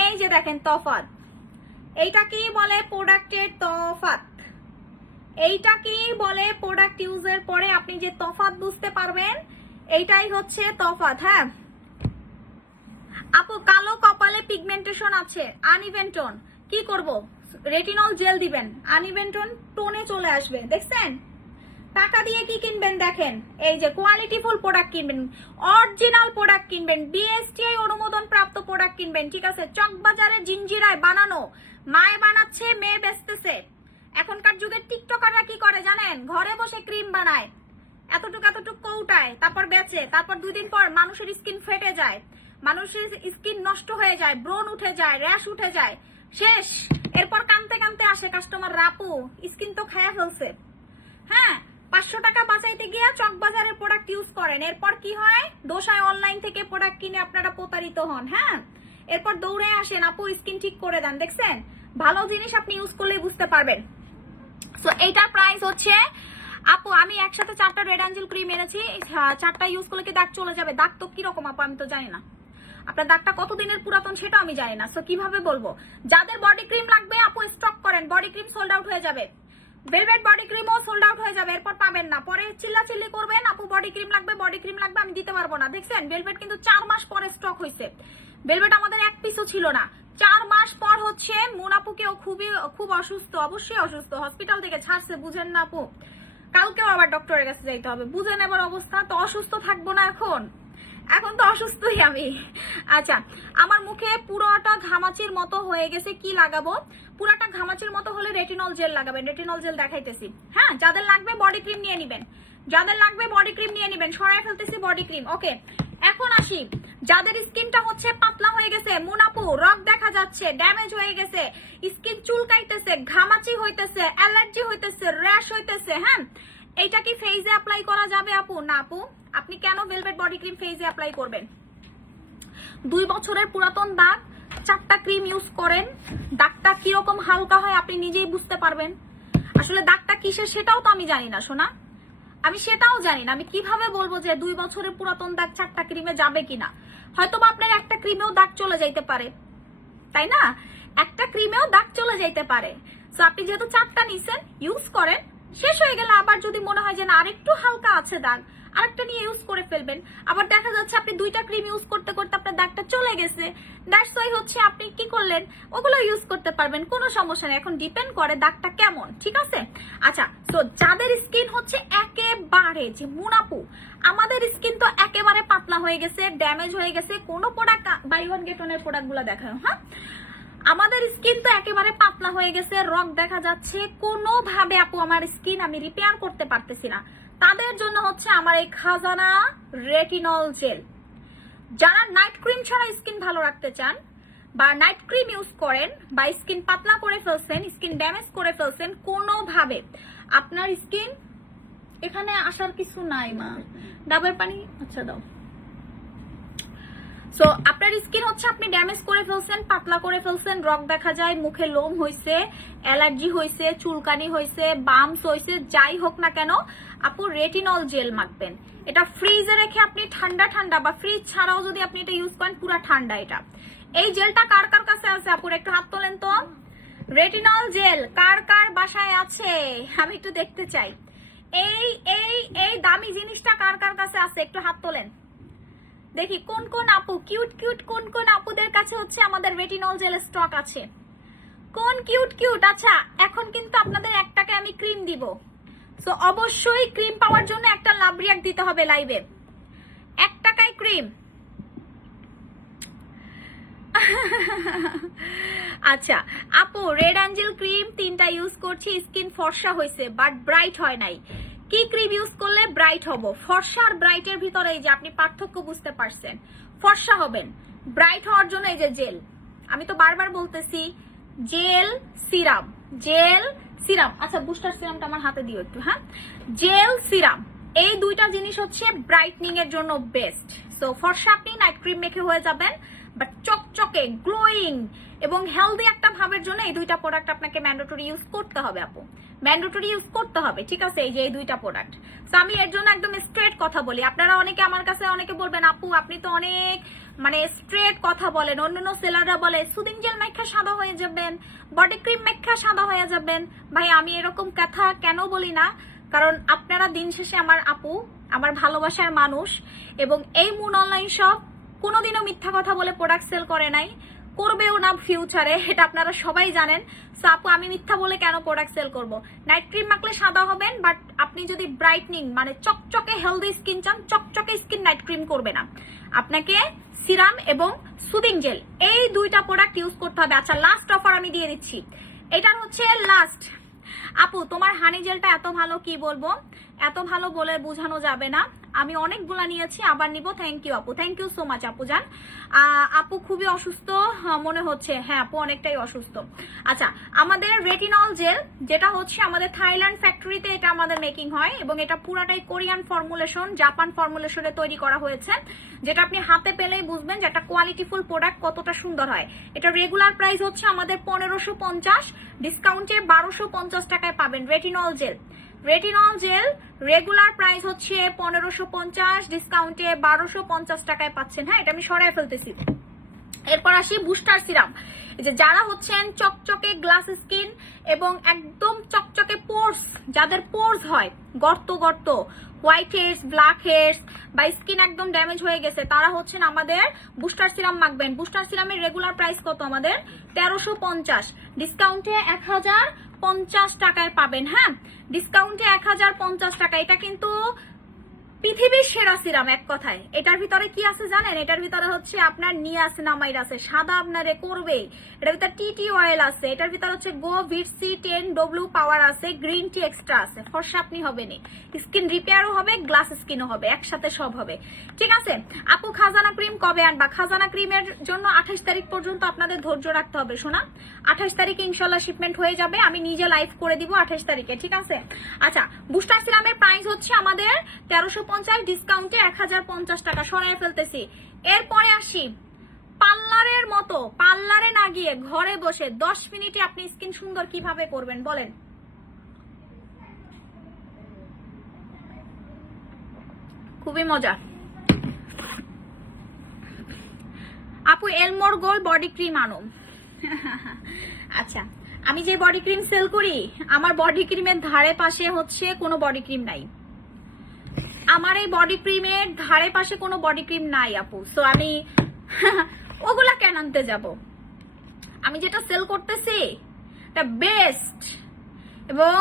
এই যে দেখেন তফাৎ। এইটা কি বলে? প্রোডাক্টের তফাৎ। এইটা কি বলে? প্রোডাক্ট ইউজের পরে আপনি যে তফাৎ বুঝতে পারবেন, এইটাই হচ্ছে তফাৎ। হ্যাঁ আপু, কালো কপালে পিগমেন্টেশন আছে, আনইভেন টোন, কি করব? রেটিনল জেল দিবেন, আনইভেন টোনে চলে আসবে। দেখছেন, টাকা দিয়ে কি কিনবেন দেখেন, এই যে কোয়ালিটিফুল প্রোডাক্ট কিনবেন, অরিজিনাল প্রোডাক্ট কিনবেন, বিএসটিআই অনুমোদন প্রাপ্ত প্রোডাক্ট কিনবেন, ঠিক আছে? চকবাজারে জিঞ্জিরায় বানানো, মায়ে বানাচ্ছে, মেয়ে বেচতেছে। এখনকার যুগের টিকটকাররা কি করে জানেন? ঘরে বসে ক্রিম বানায় এতটুকু কৌটায়, তারপর বেচে, তারপর 2 দিন পর মানুষের স্কিন ফেটে যায়, মানুষের স্কিন নষ্ট হয়ে যায়, ব্রণ উঠে যায়, র্যাশ উঠে যায়, শেষ। এরপর কানতে কানতে আসে কাস্টমার, রাপু স্কিন তো খায়া ফেলছে। হ্যাঁ, 500 টাকা বাঁচাইতে গিয়ে চকবাজারের প্রোডাক্ট ইউজ করেন, এরপর কি হয়? দোষায় অনলাইন থেকে প্রোডাক্ট কিনে আপনারা প্রতারিত হন। হ্যাঁ, এরপর দৌড়ে আসেন, আপু স্কিন ঠিক করে দেন। দেখছেন, ভালো জিনিস আপনি ইউজ করলেই বুঝতে পারবেন। সো এইটার প্রাইস হচ্ছে, আপু আমি একসাথে 4টা রেড অ্যাঞ্জেল ক্রিম এনেছি, 4টা ইউজ করলে কি দাগ চলে যাবে? দাগ তো কিরকম আপু আমি তো জানি না, আপনার দাগটা কতদিনের পুরাতন সেটা আমি জানি না। সো কিভাবে বলবো? যাদের বডি ক্রিম লাগবে আপু স্টক করেন, বডি ক্রিম সোল্ড আউট হয়ে যাবে, ভেলভেট বডি ক্রিমও সোল্ড আউট হয়ে যাবে, এরপর পাবেন না। পরে চিল্লাচিল্লি করবেন, আপু বডি ক্রিম লাগবে, বডি ক্রিম লাগবে, আমি দিতে পারবো না। দেখছেন, ভেলভেট কিন্তু 4 মাস পরে স্টক হয়েছে। ভেলভেট আমাদের 1 পিসও ছিল না, 4 মাস পর হচ্ছে। মুনাপুকেও খুব অসুস্থ, অবশ্যই অসুস্থ, হসপিটাল থেকে ছাড়ছে, বুঝেন না আপু? কালকেও আবার ডক্টরের কাছে যাইতে হবে, বুঝেন এবার অবস্থা। তো অসুস্থ থাকবো না এখন তো অসুস্থই আমি। আচ্ছা, আমার মুখে পুরোটা ঘামাচির মতো হয়ে গেছে, কি লাগাবো? পুরাটা ঘামাচির মতো হলে রেটিনল জেল লাগাবেন, রেটিনল জেল দেখাইতেছি। হ্যাঁ, যাদের লাগবে বডি ক্রিম নিয়ে নিবেন, যাদের লাগবে বডি ক্রিম নিয়ে নিবেন। সরাই ফেলতেছি বডি ক্রিম। ওকে, এখন আসি যাদের স্কিনটা হচ্ছে পাতলা হয়ে গেছে, মুনাপু রক দেখা যাচ্ছে, ড্যামেজ হয়ে গেছে, স্কিন চুলকাইতেছে, ঘামাচি হইতেছে, অ্যালার্জি হইতেছে, র্যাশ হইতেছে। হ্যাঁ, এইটা কি ফেজে অ্যাপ্লাই করা যাবে আপু? না আপু, আপনি কেন ভেলভেট বডি ক্রিম ফেজে অ্যাপ্লাই করবেন? 2 বছরের পুরাতন দাগ, 4টা ক্রিম ইউজ করেন, দাগটা কিরকম হালকা হয় আপনি নিজেই বুঝতে পারবেন। আসলে দাগটা কিসের সেটাও তো আমি জানি না সোনা, আমি সেটাও জানি না। আমি কিভাবে বলবো যে 2 বছরের পুরাতন দাগ 4টা ক্রিমে যাবে কিনা? হয়তো বা আপনার একটা ক্রিমেও দাগ চলে যাইতে পারে, তাই না? একটা ক্রিমেও দাগ চলে যাইতে পারে। সো আপনি যেহেতু 4টা নিছেন, ইউজ করেন, শেষ হয়ে গেলে আবার যদি মনে হয় যে না আরেকটু হালকা আছে দাগ, আরেকটা নিয়ে ইউজ করে ফেলবেন। আবার দেখা যাচ্ছে আপনি 2টা ক্রিম ইউজ করতে করতে আপনার দাগটা চলে গেছে, দ্যাটস ওয়াই হচ্ছে আপনি কি করলেন, ওগুলো ইউজ করতে পারবেন, কোনো সমস্যা নেই। এখন ডিপেন্ড করে দাগটা কেমন, ঠিক আছে? আচ্ছা, তো যাদের স্কিন হচ্ছে একেবারে, যে মুনাপু আমাদের স্কিন তো একেবারে পাতলা হয়ে গেছে, ড্যামেজ হয়ে গেছে, কোনো প্রোডাক্ট বাই ওয়ান গেট ওয়ানের প্রোডাক্টগুলো দেখানো। হ্যাঁ, আমাদের স্কিন তো একেবারে পাতলা হয়ে গেছে, রক দেখা যাচ্ছে, কোনোভাবে আপু আমার স্কিন আমি রিপেয়ার করতে পারতেছি না, তাদের জন্য হচ্ছে আমার এই খাজানা রেটিনল জেল। যারা নাইট ক্রিম ছাড়া স্কিন ভালো রাখতে চান, বা নাইট ক্রিম ইউজ করেন, বা স্কিন পাতলা করে ফেলছেন, স্কিন ড্যামেজ করে ফেলছেন, কোনোভাবে আপনার স্কিন এখানে আসার কিছু নাই মা, ডাবের পানি আচ্ছা দাও। সো আপনার স্কিন হচ্ছে আপনি ড্যামেজ করে ফেলছেন, পাতলা করে ফেলছেন, রক দেখা যায়, মুখে লোম হইছে, অ্যালার্জি হইছে, চুলকানি হইছে, বামস হইছে, যাই হোক না কেন আপু রেটিনল জেল মাখবেন। এটা ফ্রিজে রেখে আপনি ঠান্ডা ঠান্ডা, বা ফ্রিজ ছাড়াও যদি আপনি এটা ইউজ করেন পুরা ঠান্ডা। এটা এই জেলটা কার কার কাছে আছে আপুর একটু হাত তোলেন তো। রেটিনল জেল কার কার বাসায় আছে আমি একটু দেখতে চাই। এই এই এই দামি জিনিসটা কার কার কাছে আছে একটু হাত তোলেন দেখি। কোন কোন আপু কিউট কিউট, কোন কোন আপুদের কাছে হচ্ছে আমাদের রেটিনল জেল স্টক আছে? কোন কিউট কিউট? আচ্ছা, এখন কিন্তু আপনাদের 1 টাকায় আমি ক্রিম দিব। সো অবশ্যই ক্রিম পাওয়ার জন্য একটা লাভ রিয়াক্ট দিতে হবে লাইভে। 1 টাকায় ক্রিম। আচ্ছা আপু, রেড অ্যাঞ্জেল ক্রিম 3টা ইউজ করছি, স্কিন ফর্সা হয়েছে বাট ব্রাইট হয় নাই। কি ক্রিম ইউজ করলে ব্রাইট হব? ফর্সা আর ব্রাইটের ভিতরে এই যে আপনি পার্থক্য বুঝতে পারছেন। ফর্সা হবেন, ব্রাইট হওয়ার জন্য এই যে জেল, আমি তো বারবার বলতেছি জেল সিরাম, জেল সিরাম। আচ্ছা, বুস্টার সিরামটা আমার হাতে দিও একটু। হ্যাঁ, জেল সিরাম, এই 2টা জিনিস হচ্ছে ব্রাইটনিং এর জন্য বেস্ট। সো ফর্সা আপনি নাইট ক্রিম মেখে হয়ে যাবেন, বাট চকচকে গ্লোয়িং এবং হেলদি একটা ভাবের জন্য এই 2টা প্রোডাক্ট আপনাকে ম্যান্ডেটরি ইউজ করতে হবে আপু, ম্যান্ডেটরি ইউজ করতে হবে, ঠিক আছে? এই যে এই 2টা প্রোডাক্ট। তো আমি এর জন্য একদম স্ট্রেট কথা বলি। আপনারা অনেকে আমার কাছে অনেকে বলবেন আপু আপনি তো অনেক মানে স্ট্রেট কথা বলেন, অন্যান্য সেলাররা বলে সুদিং জেল মেখা সাদা হয়ে যাবেন, বডি ক্রিম মেখা সাদা হয়ে যাবেন। ভাই আমি এরকম কথা কেন বলি না, কারণ আপনারা দিন শেষে আমার আপু, আমার ভালোবাসার মানুষ, এবং এই মুন অনলাইন শপ কোনোদিনও মিথ্যা কথা বলে প্রোডাক্ট সেল করে নাই, করবেও না ফিউচারে, এটা আপনারা সবাই জানেন। সো আপু আমি মিথ্যা বলে কেন প্রোডাক্ট সেল করব? নাইট ক্রিম মাখলে সাদা হবেন, বাট আপনি যদি ব্রাইটনিং মানে চকচকে হেলদি স্কিন চান, চকচকে স্কিন নাইট ক্রিম করবে না, আপনাকে সিরাম এবং সুদিং জেল, এই দুইটা প্রোডাক্ট ইউজ করতে হবে। আচ্ছা লাস্ট অফার আমি দিয়ে দিচ্ছি, এটার হচ্ছে লাস্ট। আপু তোমার হানি জেলটা এত ভালো, কি বলবো, এত ভালো বলে বোঝানো যাবে না। আমি অনেকগুলা নিয়েছি, আবার নিব। থ্যাংক ইউ আপু, থ্যাংক ইউ সো মাচ আপু জান। আপু খুবই অসুস্থ মনে হচ্ছে, হ্যাঁ আপু অনেকটাই অসুস্থ। আচ্ছা আমাদের রেটিনল জেল, যেটা হচ্ছে আমাদের থাইল্যান্ড ফ্যাক্টরিতে এটা আমাদের মেকিং হয়, এবং এটা পুরাটাই কোরিয়ান ফর্মুলেশন, জাপান ফর্মুলেশনে তৈরি করা হয়েছে, যেটা আপনি হাতে পেলেই বুঝবেন যে একটা কোয়ালিটিফুল প্রোডাক্ট কতটা সুন্দর হয়। এটা রেগুলার প্রাইস হচ্ছে আমাদের 1550, ডিসকাউন্টে 1250 টাকায় পাবেন retinol gel. Retinol gel regular price হচ্ছে 1550, ডিসকাউন্টে 1250 টাকায় পাচ্ছেন। হ্যাঁ এটা আমি সরাই ফেলতেছি। এরপর আসি বুস্টার সিরাম। এই যে যারা হচ্ছেন চকচকে গ্লাস স্কিন এবং একদম চকচকে পোর্স, যাদের পোর্স হয় গর্ত গর্ত, হোয়াইট হেয়ার্স, ব্ল্যাক হেয়ার্স বা স্কিন একদম ড্যামেজ হয়ে গেছে, তারা হচ্ছেন আমাদের বুস্টার সিরাম মাখবেন। বুস্টার সিরামের রেগুলার প্রাইস কত আমাদের 1350, ডিসকাউন্টে 1050 টাকায় পাবেন। হ্যাঁ ডিসকাউন্টে 1050 টাকা। এটা কিন্তু পৃথিবীর সেরা সিরাম এক কথায়। এটার ভিতরে কি আছে জানেন, এটার ভিতরে হচ্ছে আপনার নিয়াসিনামাইড আছে, সাদা আপনারে করবেই। এটার ভিতরে টিটি অয়েল আছে, এটার ভিতরে হচ্ছে গো ভিটসি 10W পাওয়ার আছে, গ্রিন টি এক্সট্রা আছে। ফর্সা আপনি হবেনি, স্কিন রিপেয়ারও হবে, গ্লাস স্কিনও হবে, একসাথে সব হবে। ঠিক আছে আপু খাজানা ক্রিম কবে আনবা? খাজানা ক্রিমের জন্য 28 তারিখ পর্যন্ত আপনাদের ধৈর্য রাখতে হবে শোনা। 28 তারিখে ইনশাল্লাহ শিপমেন্ট হয়ে যাবে, আমি নিজে লাইভ করে দিব 28 তারিখে। ঠিক আছে আচ্ছা বুস্টার সিরামের প্রাইস হচ্ছে আমাদের 1350, ডিসকাউন্টে 1050 টাকা সরাই ফেলতেছি। এরপরে আসি পার্লারের মতো, পার্লারে না গিয়ে ঘরে বসে 10 মিনিটে আপনি স্কিন সুন্দর কিভাবে করবেন বলেন। খুবই মজা। আপু এলমোর গোল্ড বডি ক্রিম আনো। আচ্ছা আমি যে বডি ক্রিম সেল করি, আমার বডি ক্রিমের ধারে পাশে হচ্ছে কোনো বডি ক্রিম নাই। আমার এই বডি ক্রিমের ধারে পাশে কোনো বডি ক্রিম নাই আপু। সো আমি ওগুলা কেন আনতে যাব? আমি যেটা সেল করতেছি এটা বেস্ট, এবং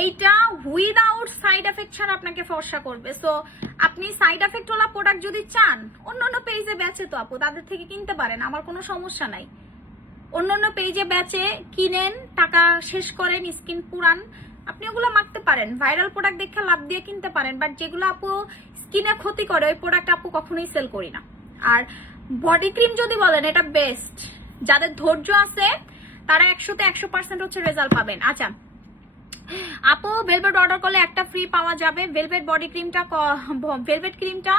এইটা উইদাউট সাইড এফেক্ট ছাড়া আপনাকে ফর্সা করবে। সো আপনি সাইড এফেক্ট ওলা প্রোডাক্ট যদি চান, অন্যান্য পেজে বেচে তো আপু, তাদের থেকে কিনতে পারেন, আমার কোনো সমস্যা নাই। অন্যান্য পেজে বেচে, কিনেন, টাকা শেষ করেন, স্কিন পুরান, আপনি ওগুলো মাখতে পারেন। ভাইরাল প্রোডাক্ট দেখে লাভ দিয়ে কিনতে পারেন, বাট যেগুলো আপু স্কিনে ক্ষতি করে ওই প্রোডাক্ট আপু কখনোই সেল করি না। আর বডি ক্রিম যদি বলেন এটা বেস্ট, যাদের ধৈর্য আছে তারা 100তে 100% হচ্ছে রেজাল্ট পাবেন। আচ্ছা আপু ভেলভেট অর্ডার করলে একটা ফ্রি পাওয়া যাবে। ভেলভেট বডি ক্রিমটা, ভেলভেট ক্রিমটা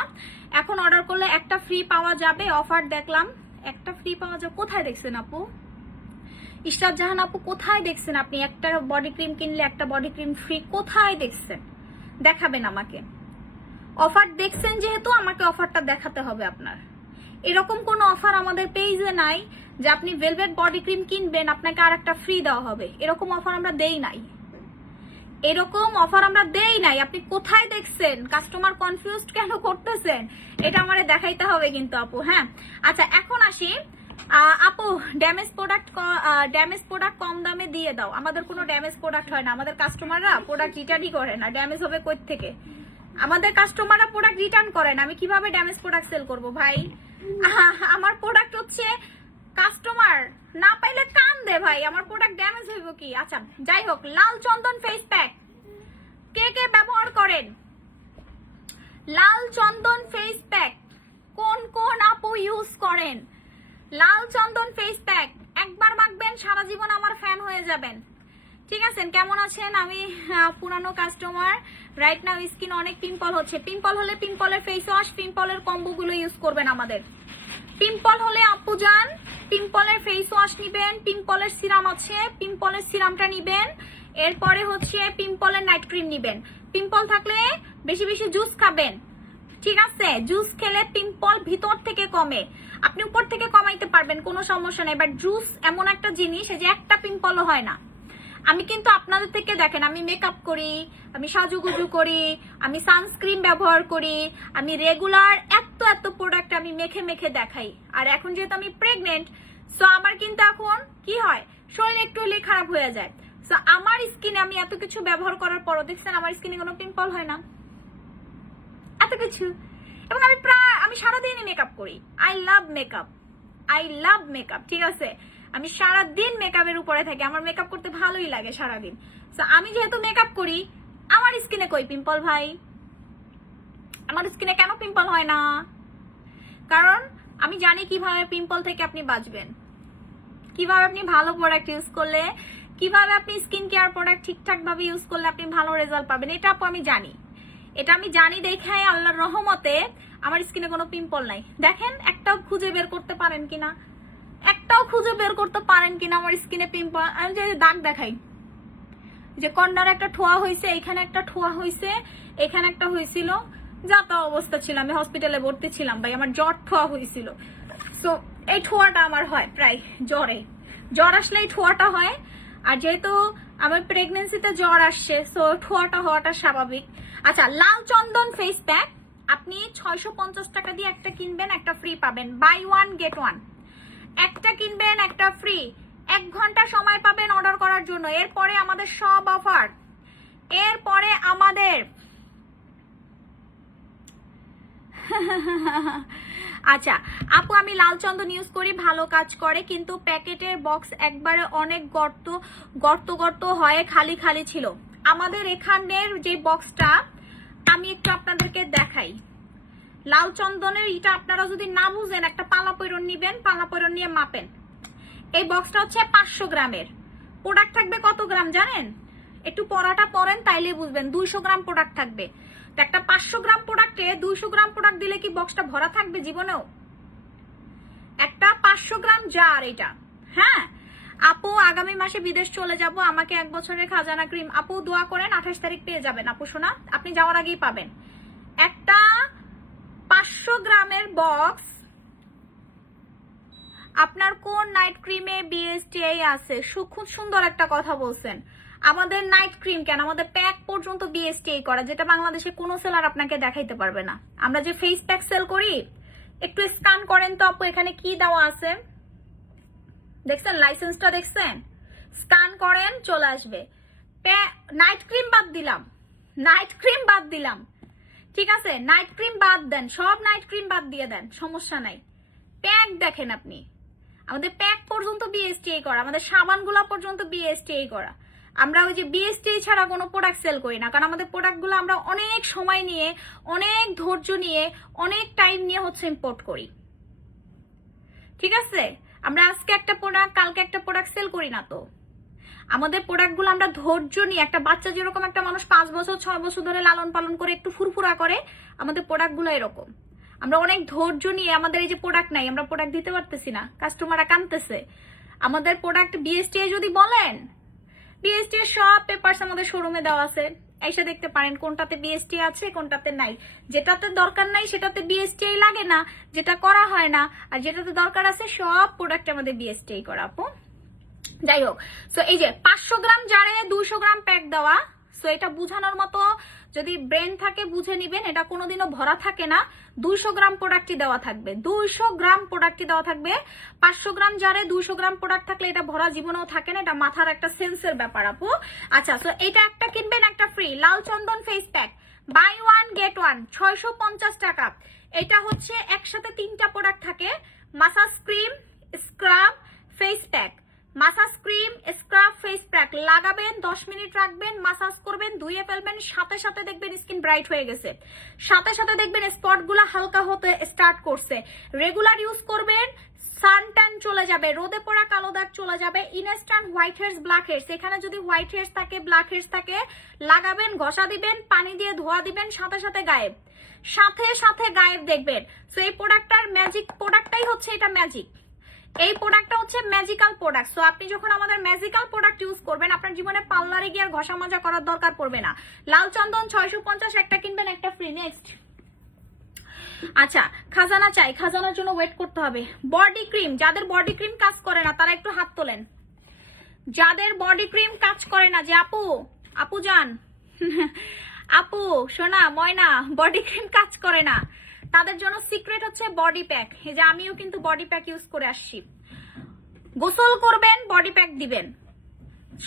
এখন অর্ডার করলে একটা ফ্রি পাওয়া যাবে। অফার দেখলাম একটা ফ্রি পাওয়া যাবে, কোথায় দেখছেন আপু? ইশরাত জাহান আপু কোথায় দেখছেন আপনি একটা বডি ক্রিম কিনলে একটা বডি ক্রিম ফ্রি? কোথায় দেখছেন? দেখাবেন আমাকে। অফার দেখছেন যেহেতু আমাকে অফারটা দেখাতে হবে আপনার। এরকম কোনো অফার আমাদের পেজে নাই যে আপনি ভেলভেট বডি ক্রিম কিনবেন আপনাকে আর একটা ফ্রি দেওয়া হবে। এরকম অফার আমরা দেই নাই, এরকম অফার আমরা দেই নাই। আপনি কোথায় দেখছেন? কাস্টমার কনফিউজড কেন করতেছেন? এটা আমারে দেখাইতে হবে কিন্তু আপু। হ্যাঁ আচ্ছা এখন আসি আপু, ড্যামেজ প্রোডাক্ট কম দামে দিয়ে দাও। আমাদের কোনো ড্যামেজ প্রোডাক্ট হয় না, আমাদের কাস্টমাররা প্রোডাক্ট রিটার্নই করে না। ড্যামেজ হবে কই থেকে? আমাদের কাস্টমাররা প্রোডাক্ট রিটার্ন করে না, আমি কিভাবে ড্যামেজ প্রোডাক্ট সেল করব ভাই? আমার প্রোডাক্ট হচ্ছে কাস্টমার না পাইলে কান দে ভাই, আমার প্রোডাক্ট ড্যামেজ হইব কি? আচ্ছা যাই হোক, লাল চন্দন ফেস প্যাক কে কে ব্যবহার করেন? লাল চন্দন ফেস প্যাক কোন কোন আপু ইউজ করেন? লাল চন্দন ফেস প্যাক একবার মাখবেন, সারা জীবন আমার ফ্যান হয়ে যাবেন। ঠিক আছে কেমন আছেন? আমি পুরানো কাস্টমার। রাইট নাও স্কিন অনেক পিম্পল হচ্ছে। পিম্পল হলে পিম্পলের ফেস ওয়াশ, পিম্পলের কম্বোগুলো ইউজ করবেন আমাদের। পিম্পল হলে আপু যান পিম্পলের ফেস ওয়াশ নিবেন, পিম্পলের সিরাম আছে পিম্পলের সিরামটা নিবেন, এরপরে হচ্ছে পিম্পলের নাইট ক্রিম নিবেন। পিম্পল থাকলে বেশি বেশি জুস খাবেন। ঠিক আছে জুস খেলে পিম্পল ভিতর থেকে কমে, আপনি উপর থেকে কমাইতে পারবেন, কোনো সমস্যা নেই। বাট জুস এমন একটা জিনিস যে একটা পিম্পলও হয় না। আমি কিন্তু আপনাদের থেকে দেখেন, আমি মেকআপ করি, আমি সাজুগুজু করি, আমি সানস্ক্রিন ব্যবহার করি, আমি রেগুলার এত এত প্রোডাক্ট আমি মেখে মেখে দেখাই। আর এখন যেহেতু আমি প্রেগনেন্ট, সো আমার কিন্তু এখন কি হয়, শরীর একটু হলেই খারাপ হয়ে যায়। সো আমার স্কিনে আমি এত কিছু ব্যবহার করার পরও দেখছেন আমার স্কিনে কোনো পিম্পল হয় না। এত কিছু এবং আমি সারাদিনই মেকআপ করি। আই লাভ মেকআপ, ঠিক আছে? আমি সারাদিন মেকআপের উপরে থাকি, আমার মেকআপ করতে ভালোই লাগে সারাদিন। তো আমি যেহেতু মেকআপ করি, আমার স্কিনে কই পিম্পল ভাই? আমার স্কিনে কেন পিম্পল হয় না? কারণ আমি জানি কিভাবে পিম্পল থেকে আপনি বাঁচবেন, কিভাবে আপনি ভালো প্রোডাক্ট ইউজ করলে, কিভাবে আপনি স্কিন কেয়ার প্রোডাক্ট ঠিকঠাক ভাবে ইউজ করলে আপনি ভালো রেজাল্ট পাবেন। এটা আপু আমি জানি, এটা আমি জানি দেখে আল্লাহর রহমতে আমার স্কিনে কোনো পিম্পল নাই। দেখেন একটাও খুঁজে বের করতে পারেন কিনা, আমার স্কিনে পিম্পল। আমি যে দাগ দেখাই, যে কর্নারে একটা ঠোয়া হয়েছে, এখানে একটা ঠোয়া হয়েছে, এখানে একটা হয়েছিল, যা তা অবস্থা ছিল। আমি হসপিটালে ভর্তি ছিলাম ভাই, আমার জ্বর ঠোয়া হয়েছিল। সো এই ঠোয়াটা আমার হয় প্রায় জ্বর আসলে এই ঠোয়াটা হয়। আর যেহেতু আমার প্রেগনেন্সিতে জ্বর আসছে, সো ঠোয়াটা হওয়াটা স্বাভাবিক। আচ্ছা, লাল চন্দন ফেস প্যাক আপনি 650 টাকা দিয়ে একটা কিনবেন, একটা ফ্রি পাবেন, বাই ওয়ান গেট ওয়ান। একটা কিনবেন একটা ফ্রি। 1 ঘন্টা সময় পাবেন অর্ডার করার জন্য। এরপরে আমাদের সব অফার, এরপরে আমাদের আচ্ছা আপু, আমি লাল চন্দন ইউজ করি, ভালো কাজ করে, কিন্তু প্যাকেটের বক্স একবারে অনেক গর্ত হয়ে খালি ছিল। আমাদের এখানের যে বক্সটা আমি একটু আপনাদেরকে দেখাই, লাল চন্দনের এটা আপনারা যদি না বুঝেন, একটা পালা পৈরন নিবেন, পালা পৈরন নিয়ে মাপেন। এই বক্সটা হচ্ছে 500 গ্রামের। প্রোডাক্ট থাকবে কত গ্রাম জানেন? একটু পড়াটা পড়েন তাইলে বুঝবেন। 200 গ্রাম প্রোডাক্ট থাকবে। তো একটা 500 গ্রাম প্রোডাক্টে 200 গ্রাম প্রোডাক্ট দিলে কি বক্সটা ভরা থাকবে জীবনেও? একটা 500 গ্রাম জার এটা। হ্যাঁ আপু, আগামী মাসে বিদেশ চলে যাব, আমাকে 1 বছরের খাজানা ক্রিম আপু দোয়া করেন, 28 তারিখ পেয়ে যাবেন আপু সোনা, আপনি যাওয়ার আগেই পাবেন। একটা 500 গ্রামের বক্স। আপনার কোন নাইট ক্রিমে বিএসটিআই আছে? খুব সুন্দর একটা কথা বলছেন। আমাদের নাইট ক্রিম কেন, আমাদের প্যাক পর্যন্ত বিএসটিআই করা, যেটা বাংলাদেশে কোনো সেলার আপনাকে দেখাইতে পারবে না। আমরা যে ফেস প্যাক সেল করি, একটু স্ক্যান করেন তো আপু, এখানে কি দেওয়া আছে দেখছেন? লাইসেন্সটা দেখছেন? স্ক্যান করেন, চলে আসবে। নাইট ক্রিম বাদ দিলাম, ঠিক আছে? নাইট ক্রিম বাদ দেন, সব নাইট ক্রিম বাদ দিয়ে দেন, সমস্যা নাই। প্যাক দেখেন আপনি, আমাদের প্যাক পর্যন্ত বিএসটিআই করা, আমাদের সাবানগুলো পর্যন্ত বিএসটিআই করা। আমরা ওই যে বিএসটিআই ছাড়া কোনো প্রোডাক্ট সেল করি না, কারণ আমাদের প্রোডাক্টগুলো আমরা অনেক সময় নিয়ে, অনেক ধৈর্য নিয়ে, অনেক টাইম নিয়ে হচ্ছে ইম্পোর্ট করি, ঠিক আছে? আমরা আজকে একটা প্রোডাক্ট, কালকে একটা প্রোডাক্ট সেল করি না তো। আমাদের প্রোডাক্টগুলো আমরা ধৈর্য নিয়ে, একটা বাচ্চা যেরকম একটা মানুষ 5 বছর 6 বছর ধরে লালন পালন করে একটু ফুরফুরা করে, আমাদের প্রোডাক্টগুলো এরকম। আমরা অনেক ধৈর্য নিয়ে, আমাদের এই যে প্রোডাক্ট নাই, আমরা প্রোডাক্ট দিতে পারতেছি না, কাস্টমাররা কাঁদতেছে। আমাদের প্রোডাক্ট বিএসটিআই যদি বলেন, বিএসটিআই সব পেপারস আমাদের শোরুমে দেওয়া আছে, এসে দেখতে পারেন কোনটাতে বিএসটিআই আছে, কোনটাতে নাই। যেটাতে দরকার নাই সেটাতে বিএসটিআই লাগে না, যেটা করা হয় না। আর যেটাতে দরকার আছে সব প্রোডাক্ট আমাদের বিএসটিআই করা আপু। যাই হোক, সো এই যে 500 গ্রাম জারে 200 গ্রাম প্যাক দেওয়া, সো এটা বুঝানোর মতো যদি ব্রেন থাকে বুঝে নিবেন, এটা কোনোদিনও ভরা থাকে না। 200 গ্রাম প্রোডাক্টই দেওয়া থাকবে, 200 গ্রাম প্রোডাক্টই দেওয়া থাকবে। 500 গ্রাম জারে 200 গ্রাম প্রোডাক্ট থাকলে এটা ভরা জীবনেও থাকে না, এটা মাথার একটা সেন্সের ব্যাপার আপু। আচ্ছা, সো এটা একটা কিনবেন একটা ফ্রি, লাল চন্দন face pack, buy one get one, 650 টাকা। এটা হচ্ছে একসাথে 3টা প্রোডাক্ট থাকে, massage cream, scrub, face pack. Massage cream, scrub, face pack লাগাবেন, 10 মিনিট রাখবেন, মাসাজ করবেন, ধুয়ে ফেলবেন, সাথে সাথে দেখবেন স্কিন ব্রাইট হয়ে গেছে, সাথে সাথে দেখবেন স্পটগুলো হালকা হতে স্টার্ট করছে। রেগুলার ইউজ করবেন, সান ট্যান চলে যাবে, রোদে পড়া কালো দাগ চলে যাবে, instant white hairs, black here's, এখানে যদি হোয়াইট হেয়ার্স থাকে, ব্ল্যাক হেয়ার্স থাকে, লাগাবেন, ঘষা দিবেন, পানি দিয়ে ধোয়া দিবেন, সাথে সাথে গায়েব, সাথে সাথে গায়েব দেখবেন। সো এই প্রোডাক্টটার ম্যাজিক, প্রোডাক্টটাই হচ্ছে এটা ম্যাজিক। এই প্রোডাক্টটা হচ্ছে ম্যাজিক্যাল প্রোডাক্ট। সো আপনি যখন আমাদের ম্যাজিক্যাল প্রোডাক্ট ইউজ করবেন, আপনার জীবনে পার্লারে গিয়ে আর ঘষা মাজা করার দরকার পড়বে না। লাল চন্দন 650, একটা কিনবেন একটা ফ্রি। নেক্সট, আচ্ছা খাজানা চাই, খাজানার জন্য ওয়েট করতে হবে। বডি ক্রিম, যাদের বডি ক্রিম কাজ করে না তারা একটু হাত তোলেন। যাদের বডি ক্রিম কাজ করে না, যে আপু যান আপু সোনা ময়না, বডি ক্রিম কাজ করে না, তাদের জন্য সিক্রেট হচ্ছে বডি প্যাক। এই যে আমিও কিন্তু বডি প্যাক ইউজ করে আসছি। গোসল করবেন, বডি প্যাক দিবেন,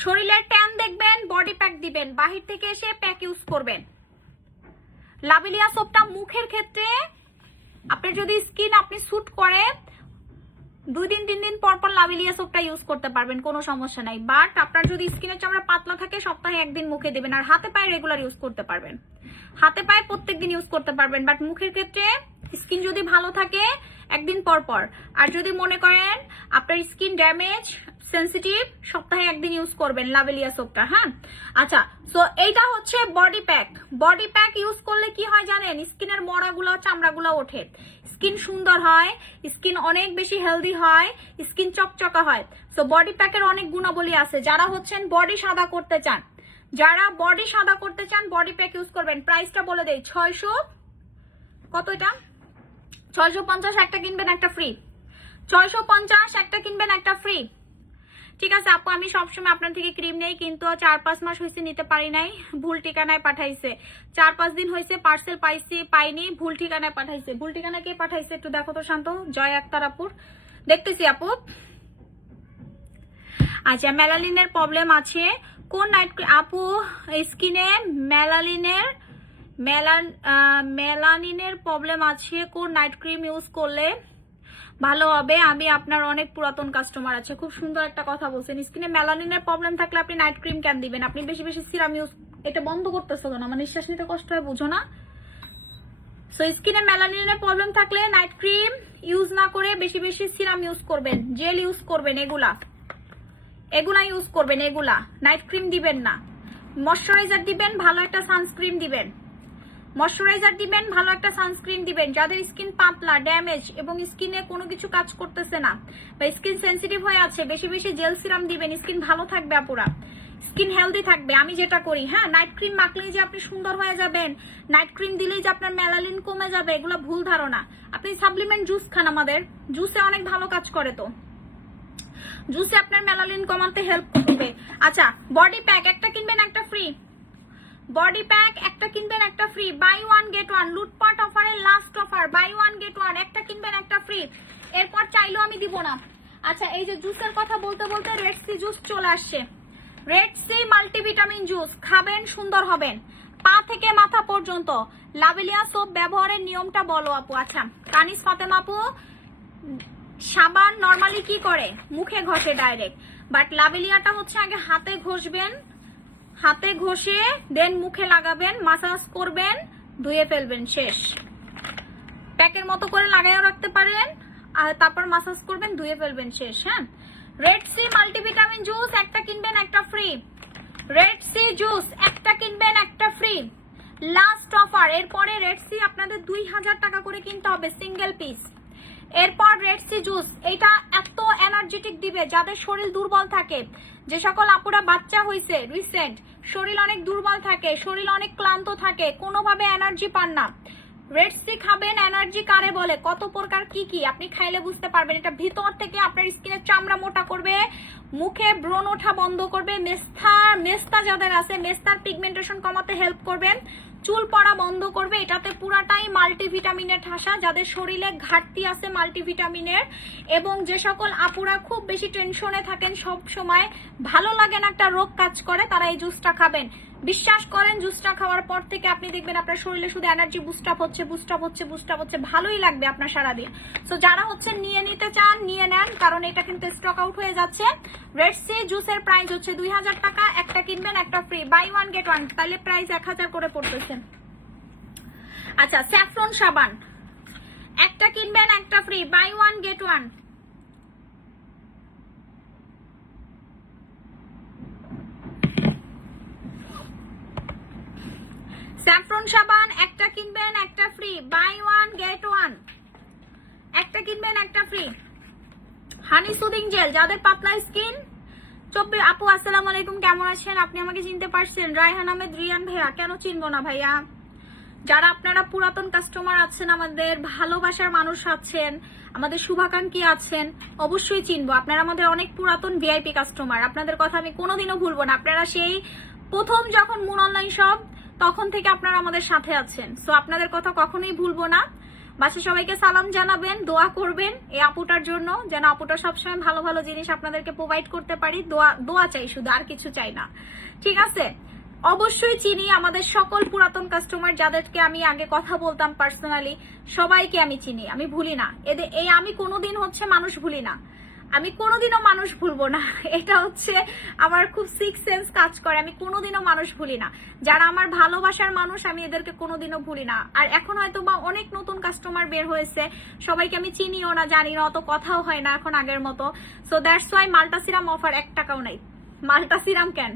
শরীরের ট্যান দেখবেন, বডি প্যাক দিবেন, বাহির থেকে এসে প্যাক ইউজ করবেন। লাবিলিয়া সোপটা মুখের ক্ষেত্রে আপনার যদি স্কিন আপনি স্যুট করে 2 দিন 3 দিন পর পর লাভেলিয়া সোপটা ইউজ করতে পারবেন, কোনো সমস্যা নাই। বাট আপনার যদি স্কিনের চামড়া পাতলা থাকে সপ্তাহে 1 দিন মুখে দেবেন। আর হাতে পায়ে রেগুলার ইউজ করতে পারবেন, হাতে পায়ে প্রত্যেকদিন ইউজ করতে পারবেন। বাট মুখের ক্ষেত্রে স্কিন যদি ভালো থাকে 1 দিন পর পর। আর যদি মনে করেন আপনার স্কিন ড্যামেজ সেনসিটিভ, সপ্তাহে 1 দিন ইউজ করবেন লাভেলিয়া সোপটা। হ্যাঁ, আচ্ছা, সো এইটা হচ্ছে body pack. Body pack use করলে কি হয় জানেন? স্কিনের মরাগুলো চামড়াগুলো ওঠে, স্কিন সুন্দর হয়, স্কিন অনেক বেশি হেলদি হয়, স্কিন চকচকা হয়। সো বডি প্যাকের অনেক গুণাবলী আছে। যারা হচ্ছেন বডি সাদা করতে চান, যারা বডি সাদা করতে চান বডি প্যাক ইউজ করবেন। প্রাইসটা বলে দেই, 600 কত এটা? 650, একটা কিনবেন একটা ফ্রি। 650, একটা কিনবেন একটা ফ্রি। ঠিক আছে আপু, আমি সবসময় আপনার থেকে ক্রিম নেই, কিন্তু 4-5 মাস হয়েছে নিতে পারি নাই, ভুল ঠিকানায় পাঠাইছে। 4-5 দিন হয়েছে পার্সেল পাইনি, ভুল ঠিকানায় পাঠাইছে। ভুল ঠিকানা কে পাঠাইছে একটু দেখো তো শান্ত। জয় আক্তার আপুর, দেখতেছি আপু। আচ্ছা, মেলানিনের প্রবলেম আছে কোন নাইট আপু? স্কিনে মেলানিনের প্রবলেম আছে, কোন নাইট ক্রিম ইউজ করলে ভালো হবে? আমি আপনার অনেক পুরাতন কাস্টমার আছে। খুব সুন্দর একটা কথা বলছেন। স্কিনে মেলানিনের প্রবলেম থাকলে আপনি নাইট ক্রিম কেন দিবেন? আপনি বেশি বেশি সিরাম ইউজ, এটা বন্ধ করতেছো কেন? আমার নিঃশ্বাস নিতে কষ্ট হয়, বুঝো না? সো স্কিনে মেলানিনের প্রবলেম থাকলে নাইট ক্রিম ইউজ না করে বেশি বেশি সিরাম ইউজ করবেন, জেল ইউজ করবেন, এগুলা ইউজ করবেন। এগুলা নাইট ক্রিম দিবেন না। ময়শ্চারাইজার দিবেন, ভালো একটা সানস্ক্রিন দিবেন। ময়শ্চারাইজার দিবেন, ভালো একটা সানস্ক্রিন দিবেন। যাদের স্কিন পাতলা, ড্যামেজ এবং স্কিনে কোনো কিছু কাজ করতেছে না বা স্কিন সেনসিটিভ হয়ে আছে, বেশি বেশি জেল সিরাম দিবেন। স্কিন ভালো থাকবে আপুরা, স্কিন হেলদি থাকবে। আমি যেটা করি, হ্যাঁ, নাইট ক্রিম মাখলেই যে আপনি সুন্দর হয়ে যাবেন, নাইট ক্রিম দিলেই যে আপনার মেলানিন কমে যাবে, এগুলো ভুল ধারণা। আপনি সাপ্লিমেন্ট জুস খান, আমাদের জুসে অনেক ভালো কাজ করে, তো জুসে আপনার মেলানিন কমাতে হেল্প করবে। আচ্ছা, বডি প্যাক একটা কিনবেন একটা ফ্রি। বডি প্যাক একটা কিনবেন একটা ফ্রি, বাই 1 গেট 1, লুটপাট অফারের লাস্ট অফার, বাই 1 গেট 1, একটা কিনবেন একটা ফ্রি। এরপর চাইলেও আমি দিব না। আচ্ছা, এই যে জুসের কথা বলতে বলতে রেড সি জুস চলে আসছে। রেড সি মাল্টিভিটামিন জুস খাবেন, সুন্দর হবেন পা থেকে মাথা পর্যন্ত। লাভেলিয়া সোপ ব্যবহারের নিয়মটা বলো আপু। আচ্ছা, কানিস ফাতেমা আপু, সাবান নরমালি কি করে? মুখে ঘষে ডাইরেক্ট, বাট লাভেলিয়াটা হচ্ছে আগে হাতে ঘষবেন, হাতে ঘষে দেন মুখে লাগাবেন, মাসাজ করবেন, ধুয়ে ফেলবেন, শেষ। প্যাকের মতো করে লাগাইও রাখতে পারেন, আর তারপর মাসাজ করবেন, ধুয়ে ফেলবেন, শেষ। হ্যাঁ, রেড সি মাল্টিভিটামিন জুস একটা কিনবেন একটা ফ্রি। রেড সি জুস একটা কিনবেন একটা ফ্রি, লাস্ট অফার। এরপরে রেড সি আপনাদের 2000 টাকা করে কিনতে হবে সিঙ্গেল পিস। এরপর রেড সি জুস, এটা এত এনার্জেটিক দিবে যাদের শরীর দুর্বল থাকে, যে সকল আপুরা বাচ্চা হইছে রিসেন্ট, শরীর অনেক দুর্বল থাকে, শরীর অনেক ক্লান্ত থাকে, কোনোভাবে এনার্জি পান না, রেড সি খাবেন। এনার্জি কারে বলে, কত প্রকার কি কি আপনি খাইলে বুঝতে পারবেন। এটা ভিতর থেকে আপনার স্কিনের চামড়া মোটা করবে, মুখে ব্রণ ওঠা বন্ধ করবে, মেস্তা যাদের আছে মেস্তার পিগমেন্টেশন কমাতে হেল্প করবেন, চুল পড়া বন্ধ করবে। এটাতে পুরাটাই মাল্টিভিটামিনের ঠাসা, যাদের শরীরে ঘাটতি আছে মাল্টিভিটামিনের, এবং যে সকল আপুরা খুব বেশি টেনশনে থাকেন, সব সময় ভালো লাগে না, একটা রোগ কাজ করে, তারা এই জুসটা খাবেন। বিশ্বাস করেন, জুসটা খাওয়ার পর থেকে আপনি দেখবেন আপনার শরীরে শুধু এনার্জি বুস্ট আপ হচ্ছে, ভালোই লাগবে আপনার সারাদিন। সো যারা হচ্ছে নিয়ে নিতে চান নিয়ে নেন, কারণ এটা কিন্তু স্টক আউট হয়ে যাচ্ছে। রেড সি জুসের প্রাইস হচ্ছে 2000 টাকা, একটা কিনবেন একটা ফ্রি, বাই 1 গেট 1, তাহলে প্রাইস 1000 করে পড়তেছে। আচ্ছা, স্যাফরন সাবান একটা কিনবেন একটা ফ্রি, বাই 1 গেট 1। স্যাফরন সাবান একটা কিনবেন একটা ফ্রি, বাই 1 গেট 1, একটা কিনবেন একটা ফ্রি। হানি সুদিং জেল, যাদের পাতলা স্কিন। আপু আসসালামু আলাইকুম, কেমন আছেন? আপনি আমাকে চিনতে পারছেন? রায়হান আহমেদ রিয়ান ভাইয়া, কেন চিনবো না ভাইয়া? যারা আপনারা পুরাতন কাস্টমার আছেন, আমাদের ভালোবাসার মানুষ আছেন, আমাদের শুভাকাঙ্ক্ষী আছেন, অবশ্যই চিনবো। আপনারা আমাদের অনেক পুরাতন ভিআইপি কাস্টমার, আপনাদের কথা আমি কোনোদিনও ভুলবো না। আপনারা সেই প্রথম যখন মুন অনলাইন শপ, তখন থেকে আপনারা আমাদের সাথে আছেন। সো আপনাদের কথা কখনোই ভুলবো না। বাসা সবাইকে সালাম জানাবেন, দোয়া করবেন এই আপুটার জন্য, যেন আপুটা সবসময় ভালো ভালো জিনিস আপনাদেরকে প্রোভাইড করতে পারি। দোয়া চাই শুধু, আর কিছু চাই না, ঠিক আছে? অবশ্যই চিনি আমাদের সকল পুরাতন কাস্টমার, যাদেরকে আমি আগে কথা বলতাম পার্সোনালি, সবাইকে আমি চিনি, আমি ভুলি না এদের। আমি কোনোদিন হচ্ছে মানুষ ভুলি না, আমি কোনোদিনও মানুষ ভুলবো না। এটা হচ্ছে আমার খুব সিক্স সেন্স কাজ করে, আমি কোনোদিনও মানুষ ভুলি না। যারা আমার ভালোবাসার মানুষ আমি এদেরকে কোনোদিনও ভুলি না। আর এখন হয়তো বা অনেক নতুন কাস্টমার বের হয়েছে, সবাইকে আমি চিনিও না, জানি না, অত কথাও হয় না এখন আগের মতো। So that's why Malta serum offer 1 টাকাও নাই। মাল্টা সিরাম কেন,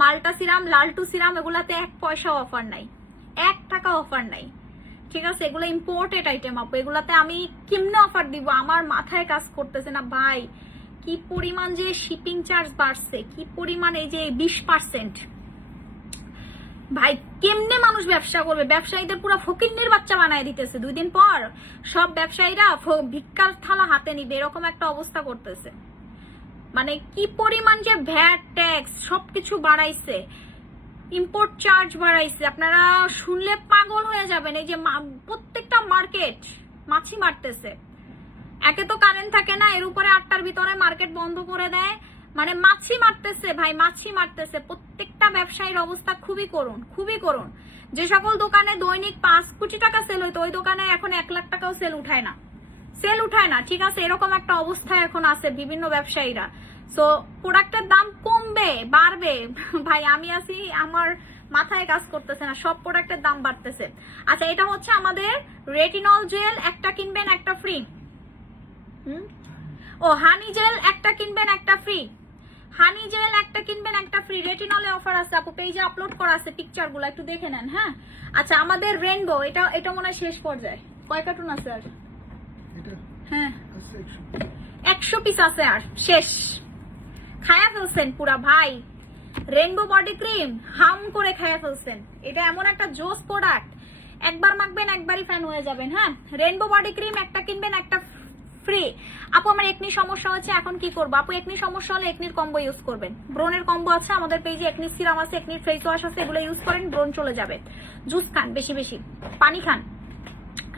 মাল্টা সিরাম, লালটু সিরাম, এগুলাতে 1 পয়সাও অফার নাই, 1 টাকা অফার নাই, ঠিক আছে? এগুলো ইম্পোর্টেড আইটেম আপু, এগুলাতে আমি কেমনে অফার দিব আমার মাথায় কাজ করতেছে না ভাই। কি পরিমাণ যে শিপিং চার্জ বাড়ছে, কি পরিমাণ, এই যে 20%, ভাই কেমনে মানুষ ব্যবসা করবে? ব্যবসায়ীদের পুরো ফকিন্নির বাচ্চা বানায় দিতেছে। 2 দিন পর সব ব্যবসায়ীরা ভিক্ষার থালা হাতে নিবে, এরকম একটা অবস্থা করতেছে। মানে কি পরিমাণ যে ভ্যাট ট্যাক্স সবকিছু বাড়াইছে, ইম্পোর্ট চার্জ বাড়াইছে, আপনারা শুনলে পাগল হয়ে যাবেন। এই যে প্রত্যেকটা মার্কেট মাছি মারতেছে। একে তো কারেন্ট থাকে না, এর উপরে 8টার ভিতরে মার্কেট বন্ধ করে দেয়, মানে মাছি মারতেছে ভাই, মাছি মারতেছে। প্রত্যেকটা ব্যবসায়ীর অবস্থা খুবই করুণ, খুবই করুণ। যে সকল দোকানে দৈনিক 5 কোটি টাকা সেল হইতো, ওই দোকানে এখন 1 লাখ টাকাও সেল উঠায় না, সেল উঠায় না, ঠিক আছে? এরকম একটা অবস্থা এখন আছে বিভিন্ন ব্যবসায়ীরা। সো প্রোডাক্টের দাম কমবে বাড়বে ভাই, আমি আছি, আমার মাথায় কাজ করতেছে না, সব প্রোডাক্টের দাম বাড়তেছে। আচ্ছা, এটা হচ্ছে আমাদের রেটিনল জেল, একটা কিনবেন একটা ফ্রি। ও হানি জেল, একটা কিনবেন একটা ফ্রি। হানি জেল একটা কিনবেন একটা ফ্রি, রেটিনলে অফার আছে আপু, পেজে আপলোড করা আছে পিকচার গুলো, একটু দেখে নেন। হ্যাঁ, আচ্ছা, আমাদের রেইনবো, এটা মনে হয় শেষ পর্যায়ে। কয় কার্টুন আছে আর? হ্যাঁ, 100 পিস আছে আর শেষ, খায়া ফেলছেন পুরা ভাই। রেইনবো বডি ক্রিম হাম করে খায়া ফেলছেন। এটা এমন একটা জোস প্রোডাক্ট, একবার মাখবেন একবারই ফ্যান হয়ে যাবেন। হ্যাঁ, রেইনবো বডি ক্রিম একটা কিনবেন একটা ফ্রি। আপু আমার একনি সমস্যা হচ্ছে, এখন কি করবো? আপু একনি সমস্যা হলে একনির কম্বো ইউজ করবেন, ব্রনের কম্বো আছে আমাদের পেজে, একনি সিরাম আছে, একনির ফেস ওয়াশ আছে, এগুলো ইউজ করেন, ব্রন চলে যাবে। জুস খান বেশি বেশি, পানি খান,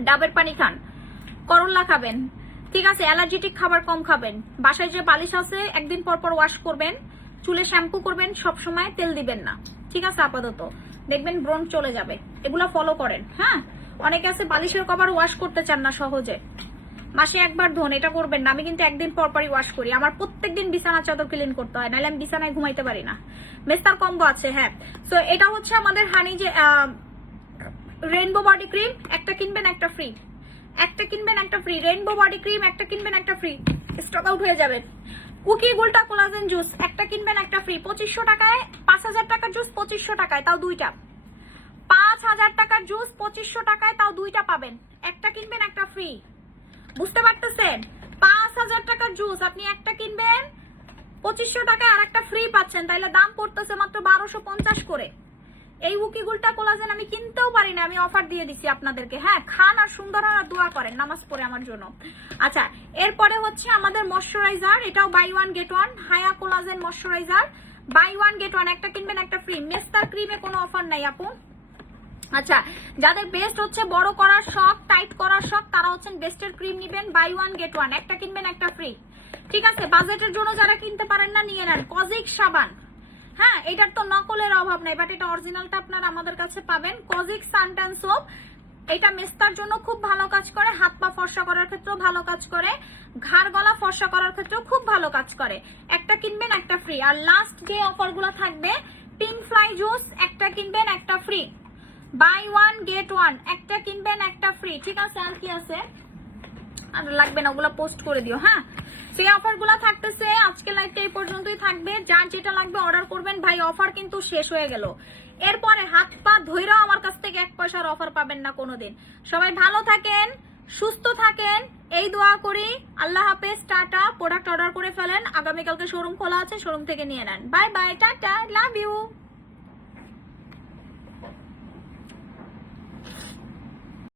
ডাবের পানি খান, করল্লা খাবেন, ঠিক আছে? অ্যালার্জেটিক খাবার কম খাবেন। বাসায় যে বালিশ আছে একদিন পর পর ওয়াশ করবেন, চুলে শ্যাম্পু করবেন, সব সময় তেল দিবেন না, ঠিক আছে? আপাতত দেখবেন ব্রণ চলে যাবে, এগুলা ফলো করেন। হ্যাঁ, অনেকে আছে বালিশের কভার ওয়াশ করতে চান না সহজে, মাসে একবার ধোন, এটা করবেন না। আমি কিন্তু একদিন পর পরই ওয়াশ করি, আমার প্রত্যেকদিন বিছানা চাদর ক্লিন করতে হয়, নাহলে আমি বিছানায় ঘুমাইতে পারি না। মেস্তার কম্বো আছে। হ্যাঁ, সো এটা হচ্ছে আমাদের হানি যে রেইনবো বডি ক্রিম, একটা কিনবেন একটা ফ্রি, একটা কিনবেন একটা ফ্রি। রেইনবো বডি ক্রিম একটা কিনবেন একটা ফ্রি, স্টক আউট হয়ে যাবে। কুকি গোল্টা কোলাজেন জুস একটা কিনবেন একটা ফ্রি, 2500 টাকায়। 5000 টাকার জুস 2500 টাকায়, তাও 2টা। 5000 টাকার জুস 2500 টাকায়, তাও 2টা পাবেন, একটা কিনবেন একটা ফ্রি। বুঝতে পারতেছেন? 5000 টাকার জুস আপনি একটা কিনবেন 2500 টাকায়, আর একটা ফ্রি পাচ্ছেন, তাইলে দাম পড়তেছে মাত্র 1250 করে। এই উকি গুলটা কোলাজেন আমি কিনতেও পারি না, আমি অফার দিয়ে দিছি আপনাদেরকে। হ্যাঁ, খান আর সুন্দর আর দোয়া করেন নামাজ পড়ে আমার জন্য। আচ্ছা, এরপরে হচ্ছে আমাদের ময়শ্চারাইজার, এটাও বাই 1 গেট 1, হায়া কোলাজেন ময়শ্চারাইজার, বাই 1 গেট 1, একটা কিনবেন একটা ফ্রি। মেস্তার ক্রিমে কোনো অফার নাই আপু। আচ্ছা, যাদের বেস্ট হচ্ছে বড় করার শখ, টাইট করার শখ, তারা হচ্ছেন বেস্টের ক্রিম নিবেন, বাই 1 গেট 1, একটা কিনবেন একটা ফ্রি, ঠিক আছে? বাজেটের জন্য যারা কিনতে পারেন না নিয়ে নেন। কজিক সাবান, হ্যাঁ, এটার তো নকলের অভাব নাই, বাট এটা অরিজিনালটা আপনারা আমাদের কাছে পাবেন। কজিক সানট্যান সোপ, এটা মেস্তার জন্য খুব ভালো কাজ করে, হাত পা ফর্সা করার ক্ষেত্রেও ভালো কাজ করে, ঘাড় গলা ফর্সা করার ক্ষেত্রেও খুব ভালো কাজ করে, একটা কিনবেন একটা ফ্রি। আর লাস্ট যে অফারগুলো থাকবে, পিঙ্ক ফ্লাই জুস একটা কিনবেন একটা ফ্রি, বাই 1 গেট 1, একটা কিনবেন একটা ফ্রি, ঠিক আছে? আর কি আছে? আর লাগবে না, ওগুলো পোস্ট করে দিও। হ্যাঁ, সেই অফারগুলো থাকতেছে, আজকে লাইভটা এই পর্যন্তই থাকবে। যার যেটা লাগবে অর্ডার করবেন ভাই, অফার কিন্তু শেষ হয়ে গেল। এরপরে হাত পা ধইরাও আমার কাছ থেকে 1 পয়সার অফার পাবেন না কোনোদিন। সবাই ভালো থাকেন, সুস্থ থাকেন, এই দোয়া করি। আল্লাহ হাফেজ, টাটা। প্রোডাক্ট অর্ডার করে ফেলেন, আগামীকালকে শোরুম খোলা আছে, শোরুম থেকে নিয়ে নেন। Bye bye, tata, love you.